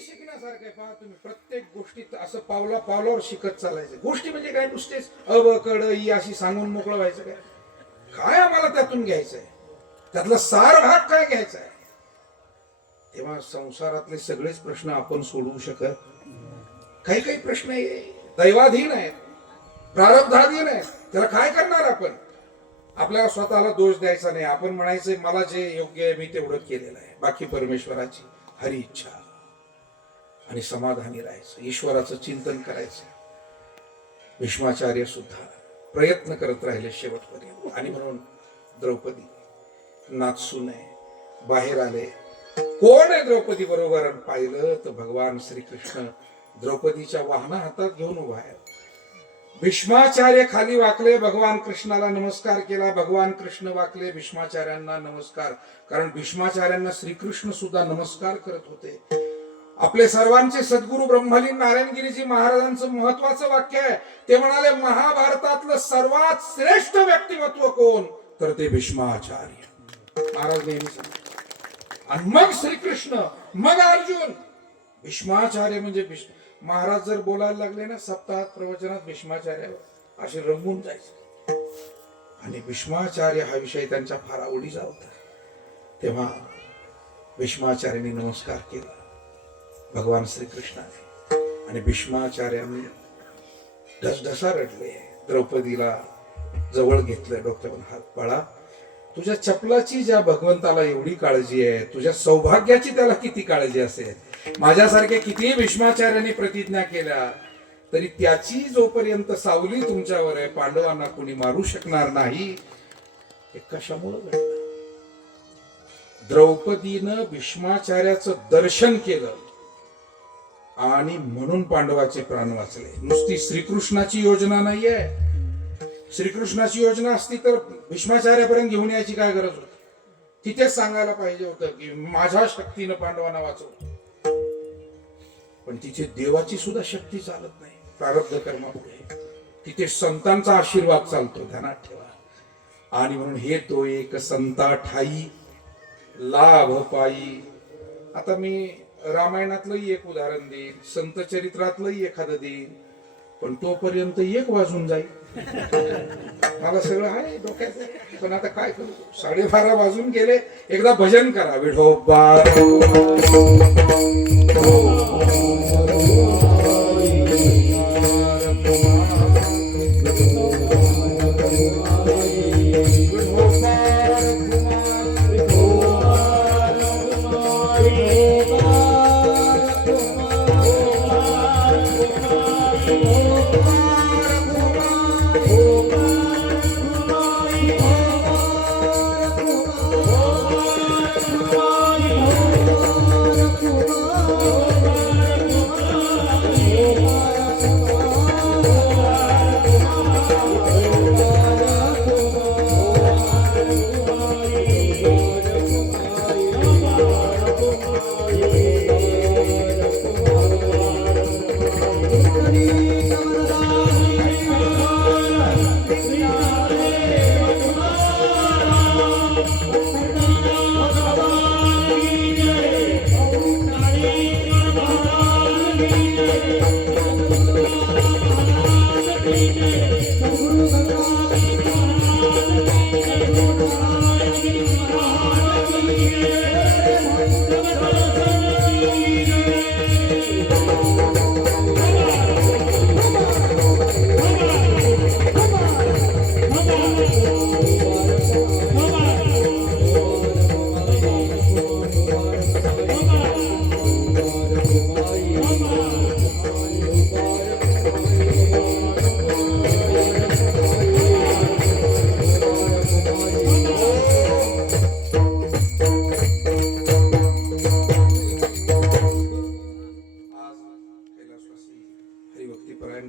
शिकण्यासारखं आहे पहा तुम्ही. प्रत्येक गोष्टीत असं पावला पावलावर शिकत चालायचं. गोष्टी म्हणजे काय नुसतेच अ कड ही अशी सांगून मोकळं व्हायचं काय? काय आम्हाला त्यातून घ्यायचंय, त्यातला सार भाग काय घ्यायचा आहे. तेव्हा संसारातले सगळेच प्रश्न आपण सोडवू शकत. काही काही प्रश्न दैवाधीन आहेत, प्रारब्धाधीन आहेत. त्याला काय करणार आपण? आपल्याला स्वतःला दोष द्यायचा नाही. आपण म्हणायचंय मला जे योग्य आहे मी तेवढं केलेलं आहे, बाकी परमेश्वराची हरी इच्छा. आणि समाधानी राहायचं, ईश्वराचं चिंतन करायचं. भीष्माचार्य सुद्धा प्रयत्न करत राहिले शेवटपर्यंत. आणि म्हणून द्रौपदी नाचसून आहे, बाहेर आले. कोण आहे द्रौपदी बरोबर? पाहिलं तर भगवान श्रीकृष्ण द्रौपदीच्या वाहना हातात घेऊन उभा आहे. भीष्माचार्य खाली वाकले, भगवान कृष्णाला नमस्कार केला. भगवान कृष्ण वाकले, भीष्माचार्यांना नमस्कार. कारण भीष्माचार्यांना श्रीकृष्ण सुद्धा नमस्कार करत होते. आपले सर्वांचे सद्गुरु ब्रह्मलीन नारायणगिरीजी महाराजांचं महत्वाचं वाक्य आहे. ते म्हणाले महाभारतातलं सर्वात श्रेष्ठ व्यक्तिमत्व कोण, तर ते भीष्माचार्य. महाराज नेहमी सांगतात. आणि मग श्रीकृष्ण, मग अर्जुन. भीष्माचार्य म्हणजे महाराज जर बोलायला लागले ना सप्ताहात प्रवचनात भीष्माचार्यावर असे रंगून जायचे. आणि भीष्माचार्य हा विषय त्यांच्या फार आवडीचा होता. तेव्हा भीष्माचार्यांनी नमस्कार केला भगवान श्रीकृष्णाने. आणि भीष्माचार्यांनी ढसढसा रडले. द्रौपदीला जवळ घेतलं, डोक्यावर हात. बाळा, तुझ्या चपलाची ज्या भगवंताला एवढी काळजी आहे, तुझ्या सौभाग्याची त्याला किती काळजी असेल. माझ्यासारख्या कितीही भीष्माचार्यांनी प्रतिज्ञा केल्या तरी त्याची जोपर्यंत सावली तुमच्यावर आहे, पांडवांना कोणी मारू शकणार नाही. हे कशामुळे घडलं? द्रौपदीनं भीष्माचार्याचं दर्शन केलं आणि म्हणून पांडवाचे प्राण वाचले. नुसती श्रीकृष्णाची योजना नाहीये. श्रीकृष्णाची योजना असती तर भीष्माचार्यापर्यंत घेऊन यायची काय गरज होती? तिथेच सांगायला पाहिजे होतं की माझ्या शक्तीनं पांडवांना वाचवलं. पण तिथे देवाची सुद्धा शक्ती चालत नाही प्रारब्ध कर्मापुढे. तिथे संतांचा आशीर्वाद चालतो, ध्यानात ठेवा. आणि म्हणून हे तो एक संता ठाई लाभ पायी आता मी रामायणातलंही एक उदाहरण देईन, संत चरित्रातलंही एखादं देईन, पण तोपर्यंत 1 वाजून जाईल. मला सगळं आहे डोक्यात, पण आता काय करू, 12:30 वाजून गेले. एकदा भजन करा, विठोबा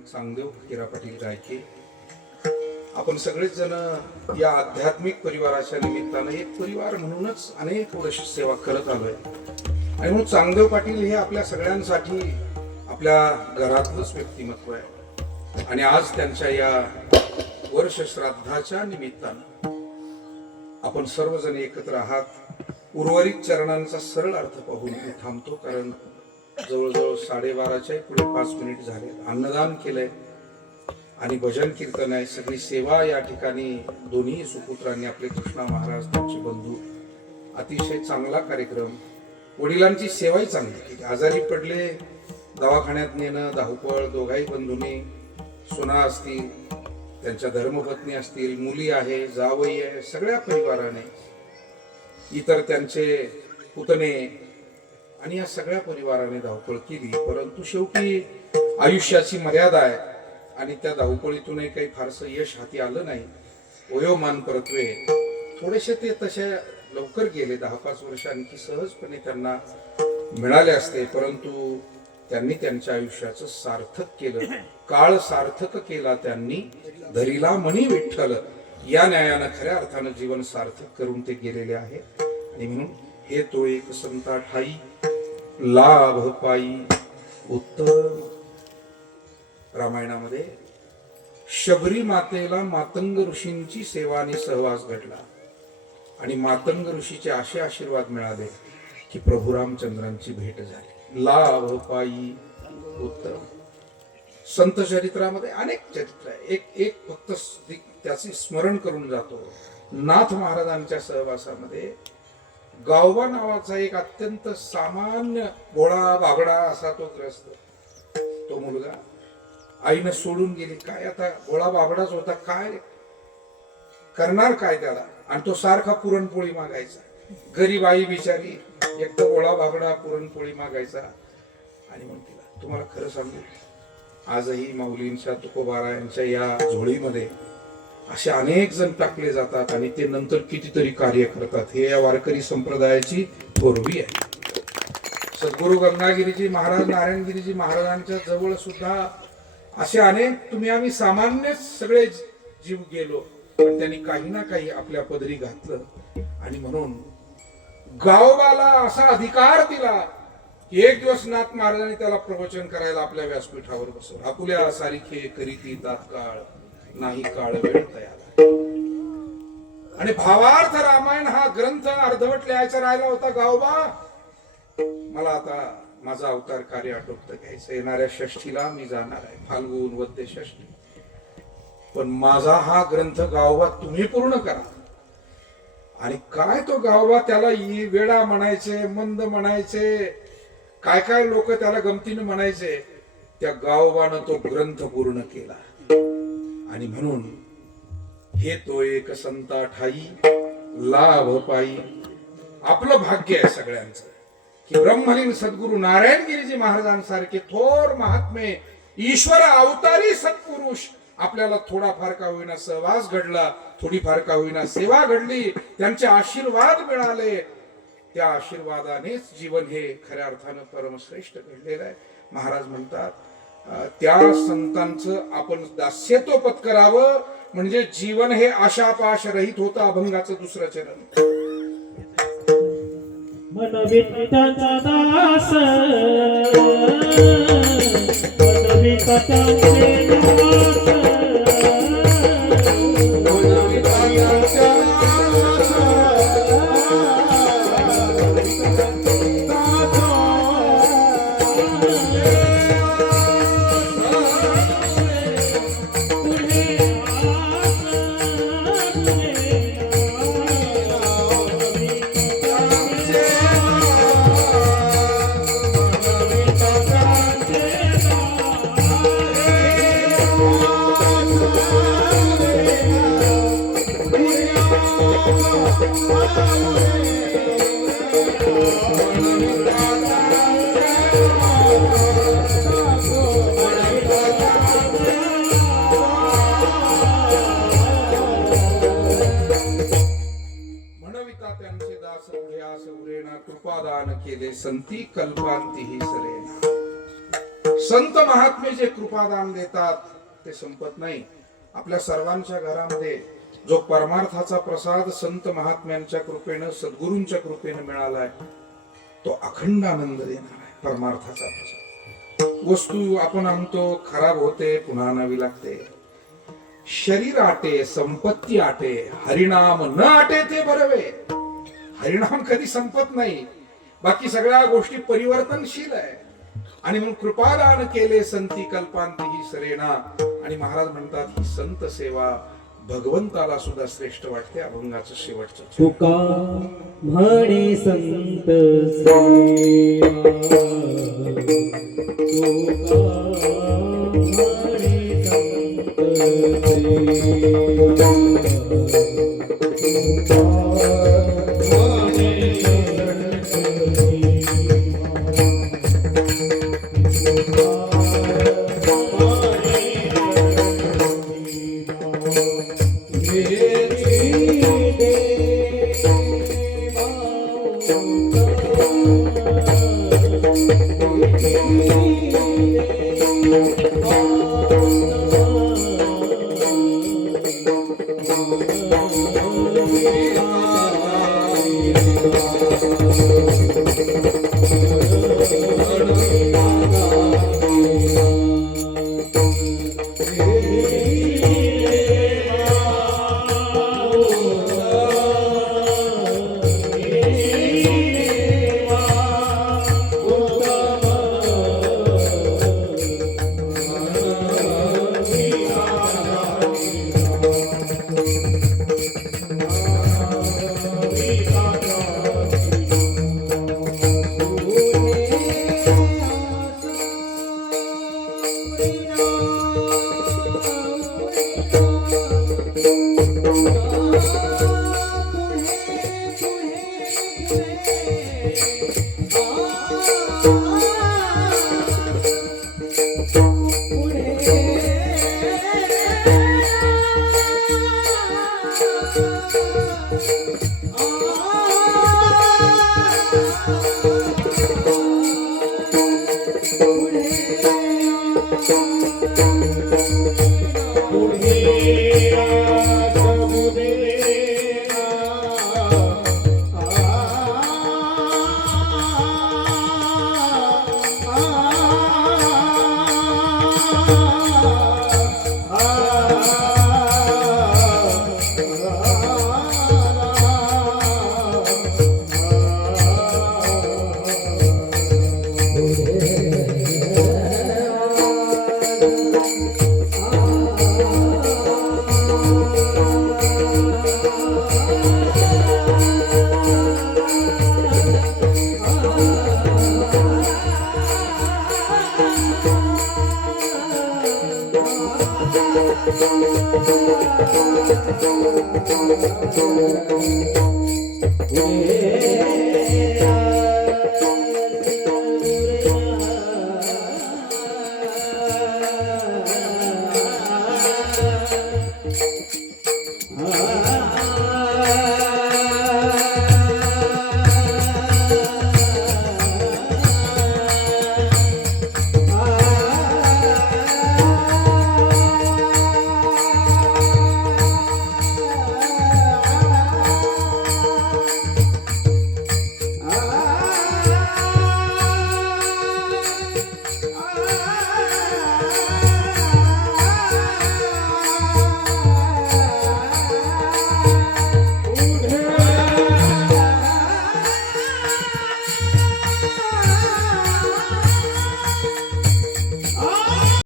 चांगदेव फकीरा पाटील गायके, आपण सगळेच जण या आध्यात्मिक परिवाराच्या निमित्तानं एक परिवार म्हणूनच अनेक वर्ष सेवा करत आलोय. आणि म्हणून चांगदेव पाटील हे आपल्या सगळ्यांसाठी आपल्या घरातलंच व्यक्तिमत्व आहे. आणि आज त्यांच्या या वर्ष श्राद्धाच्या निमित्तानं आपण सर्वजण एकत्र आहात. उर्वरित चरणांचा सरळ अर्थ पाहून मी थांबतो, कारण जवळजवळ 12:30च्या पुढे 5 मिनिट झाले. अन्नदान केलंय आणि भजन कीर्तन आहे, सगळी सेवा या ठिकाणी दोन्ही सुपुत्रांनी, आपले कृष्णा महाराज त्यांचे बंधू, अतिशय चांगला कार्यक्रम. वडिलांची सेवाही चांगली, आजारी पडले, दवाखान्यात नेणं, धावपळ, दोघाही बंधूंनी, सुना असतील, त्यांच्या धर्मपत्नी असतील, मुली आहे, जावई आहे, सगळ्या परिवाराने, इतर त्यांचे पुतणे आणि या सगळ्या परिवाराने धावपळ केली. परंतु शेवटी आयुष्याची मर्यादा आहे आणि त्या धावपळीतूनही काही फारसं यश हाती आलं नाही. वयोमान परत्वे थोडेसे ते तसे लवकर गेले, 10-5 वर्ष आणखी सहजपणे त्यांना मिळाले असते, परंतु त्यांनी त्यांच्या आयुष्याचं सार्थक केलं. काळ सार्थक केला त्यांनी, धरीला मनी विठ्ठल, या न्यायानं खऱ्या अर्थानं जीवन सार्थक करून ते गेलेले आहे. आणि म्हणून हे तो एक संता ठाई लाभ पायी उत्तम. रामायणामध्ये शबरी मातेला मातंग ऋषींची सेवा आणि सहवास घडला आणि मातंग ऋषीचे असे आशीर्वाद मिळाले की प्रभू रामचंद्रांची भेट झाली. लाभ पायी उत्तम. संत चरित्रामध्ये अनेक चरित्र आहे, एक फक्त त्याचे स्मरण करून जातो. नाथ महाराजांच्या सहवासामध्ये गावबा नावाचा एक अत्यंत सामान्य भोळा बाबडा असा तो ग्रस्त, तो मुलगा आईनं सोडून गेली. काय आता भोळा बाबडाच होता, काय करणार काय त्याला, आणि तो सारखा पुरणपोळी मागायचा. गरीब आई बिचारी, एक तर भोळा बाबडा पुरणपोळी मागायचा. आणि मग तिला तुम्हाला खरं सांगू, आजही माऊलींच्या तुकोबारायांच्या या झोळीमध्ये असे अनेक जण टाकले जातात आणि ते नंतर कितीतरी कार्य करतात. हे या वारकरी संप्रदायाची पूर्वी आहे. सद्गुरु गंगागिरीजी महाराज, नारायणगिरीजी महाराजांच्या जवळ सुद्धा असे अनेक तुम्ही आम्ही सामान्य सगळे जीव गेलो, पण त्यांनी काही ना काही आपल्या पदरी घातलं. आणि म्हणून गावबाला असा अधिकार दिला की एक दिवस नाथ महाराजांनी त्याला प्रवचन करायला आपल्या व्यासपीठावर बसवलं. आपुल्या सारिखे करीती तात्काळ, नाही काळ वेळ तयार. आणि भावार्थ रामायण हा ग्रंथ अर्धवट लिहायचा राहिला होता गावबा, मला आता माझा अवतार कार्य आटोपत घ्यायचं, येणाऱ्या षष्ठीला मी जाणार आहे, फाल्गुन वद्य षष्ठी. पण माझा हा ग्रंथ गावोबा तुम्ही पूर्ण करा. आणि काय तो गावोबा, त्याला वेडा म्हणायचे, मंद म्हणायचे, काय काय लोक त्याला गमतीने म्हणायचे, त्या गावोबानं तो ग्रंथ पूर्ण केला. आणि म्हणून हे तो एक संता ठाई लाभ पायी. आपलं भाग्य आहे सगळ्यांचं की ब्रह्मलीन सद्गुरु नारायणगिरीजी महाराजांसारखे थोर महात्मे, ईश्वर अवतारी सत्पुरुष आपल्याला थोडाफार का होईना सहवास घडला, थोडीफार का होईना सेवा घडली, त्यांचे आशीर्वाद मिळाले. त्या आशीर्वादानेच जीवन हे खऱ्या अर्थानं परमश्रेष्ठ घडलेलं आहे. महाराज म्हणतात त्या संतांचं आपण दास्यत्व पत्करावं, म्हणजे जीवन हे आशापाश रहित होतं. अभंगाचं दुसरं चरण. मन विठ्ठलचा दास, मन विठ्ठलचे दास, त्यांचे दास उभ्यास उरेना, कृपादान केले संती कल्पांती ही सरेना. संत महात्मे जे कृपादान देतात ते संपत नाही. आपल्या सर्वांच्या घरामध्ये जो परमार्थाचा प्रसाद संत महात्म्यांच्या कृपेनं, सद्गुरूंच्या कृपेनं मिळालाय, तो अखंड आनंद देणार आहे. परमार्थाचा प्रसाद. वस्तू आपण आणतो, खराब होते, पुन्हा नवी लागते. शरीर आटे, संपत्ती आटे, हरिनाम न आटे ते बरवे. हरिनाम कधी संपत नाही. बाकी सगळ्या गोष्टी परिवर्तनशील आहे. आणि म्हणून कृपादान केले संती कल्पांती ही सरेना. आणि महाराज म्हणतात ही संत सेवा भगवंताला सुद्धा श्रेष्ठ वाटते. अभंगाचं शेवटचं तुका म्हणे संत सेवा, तुका म्हणे संत पुढे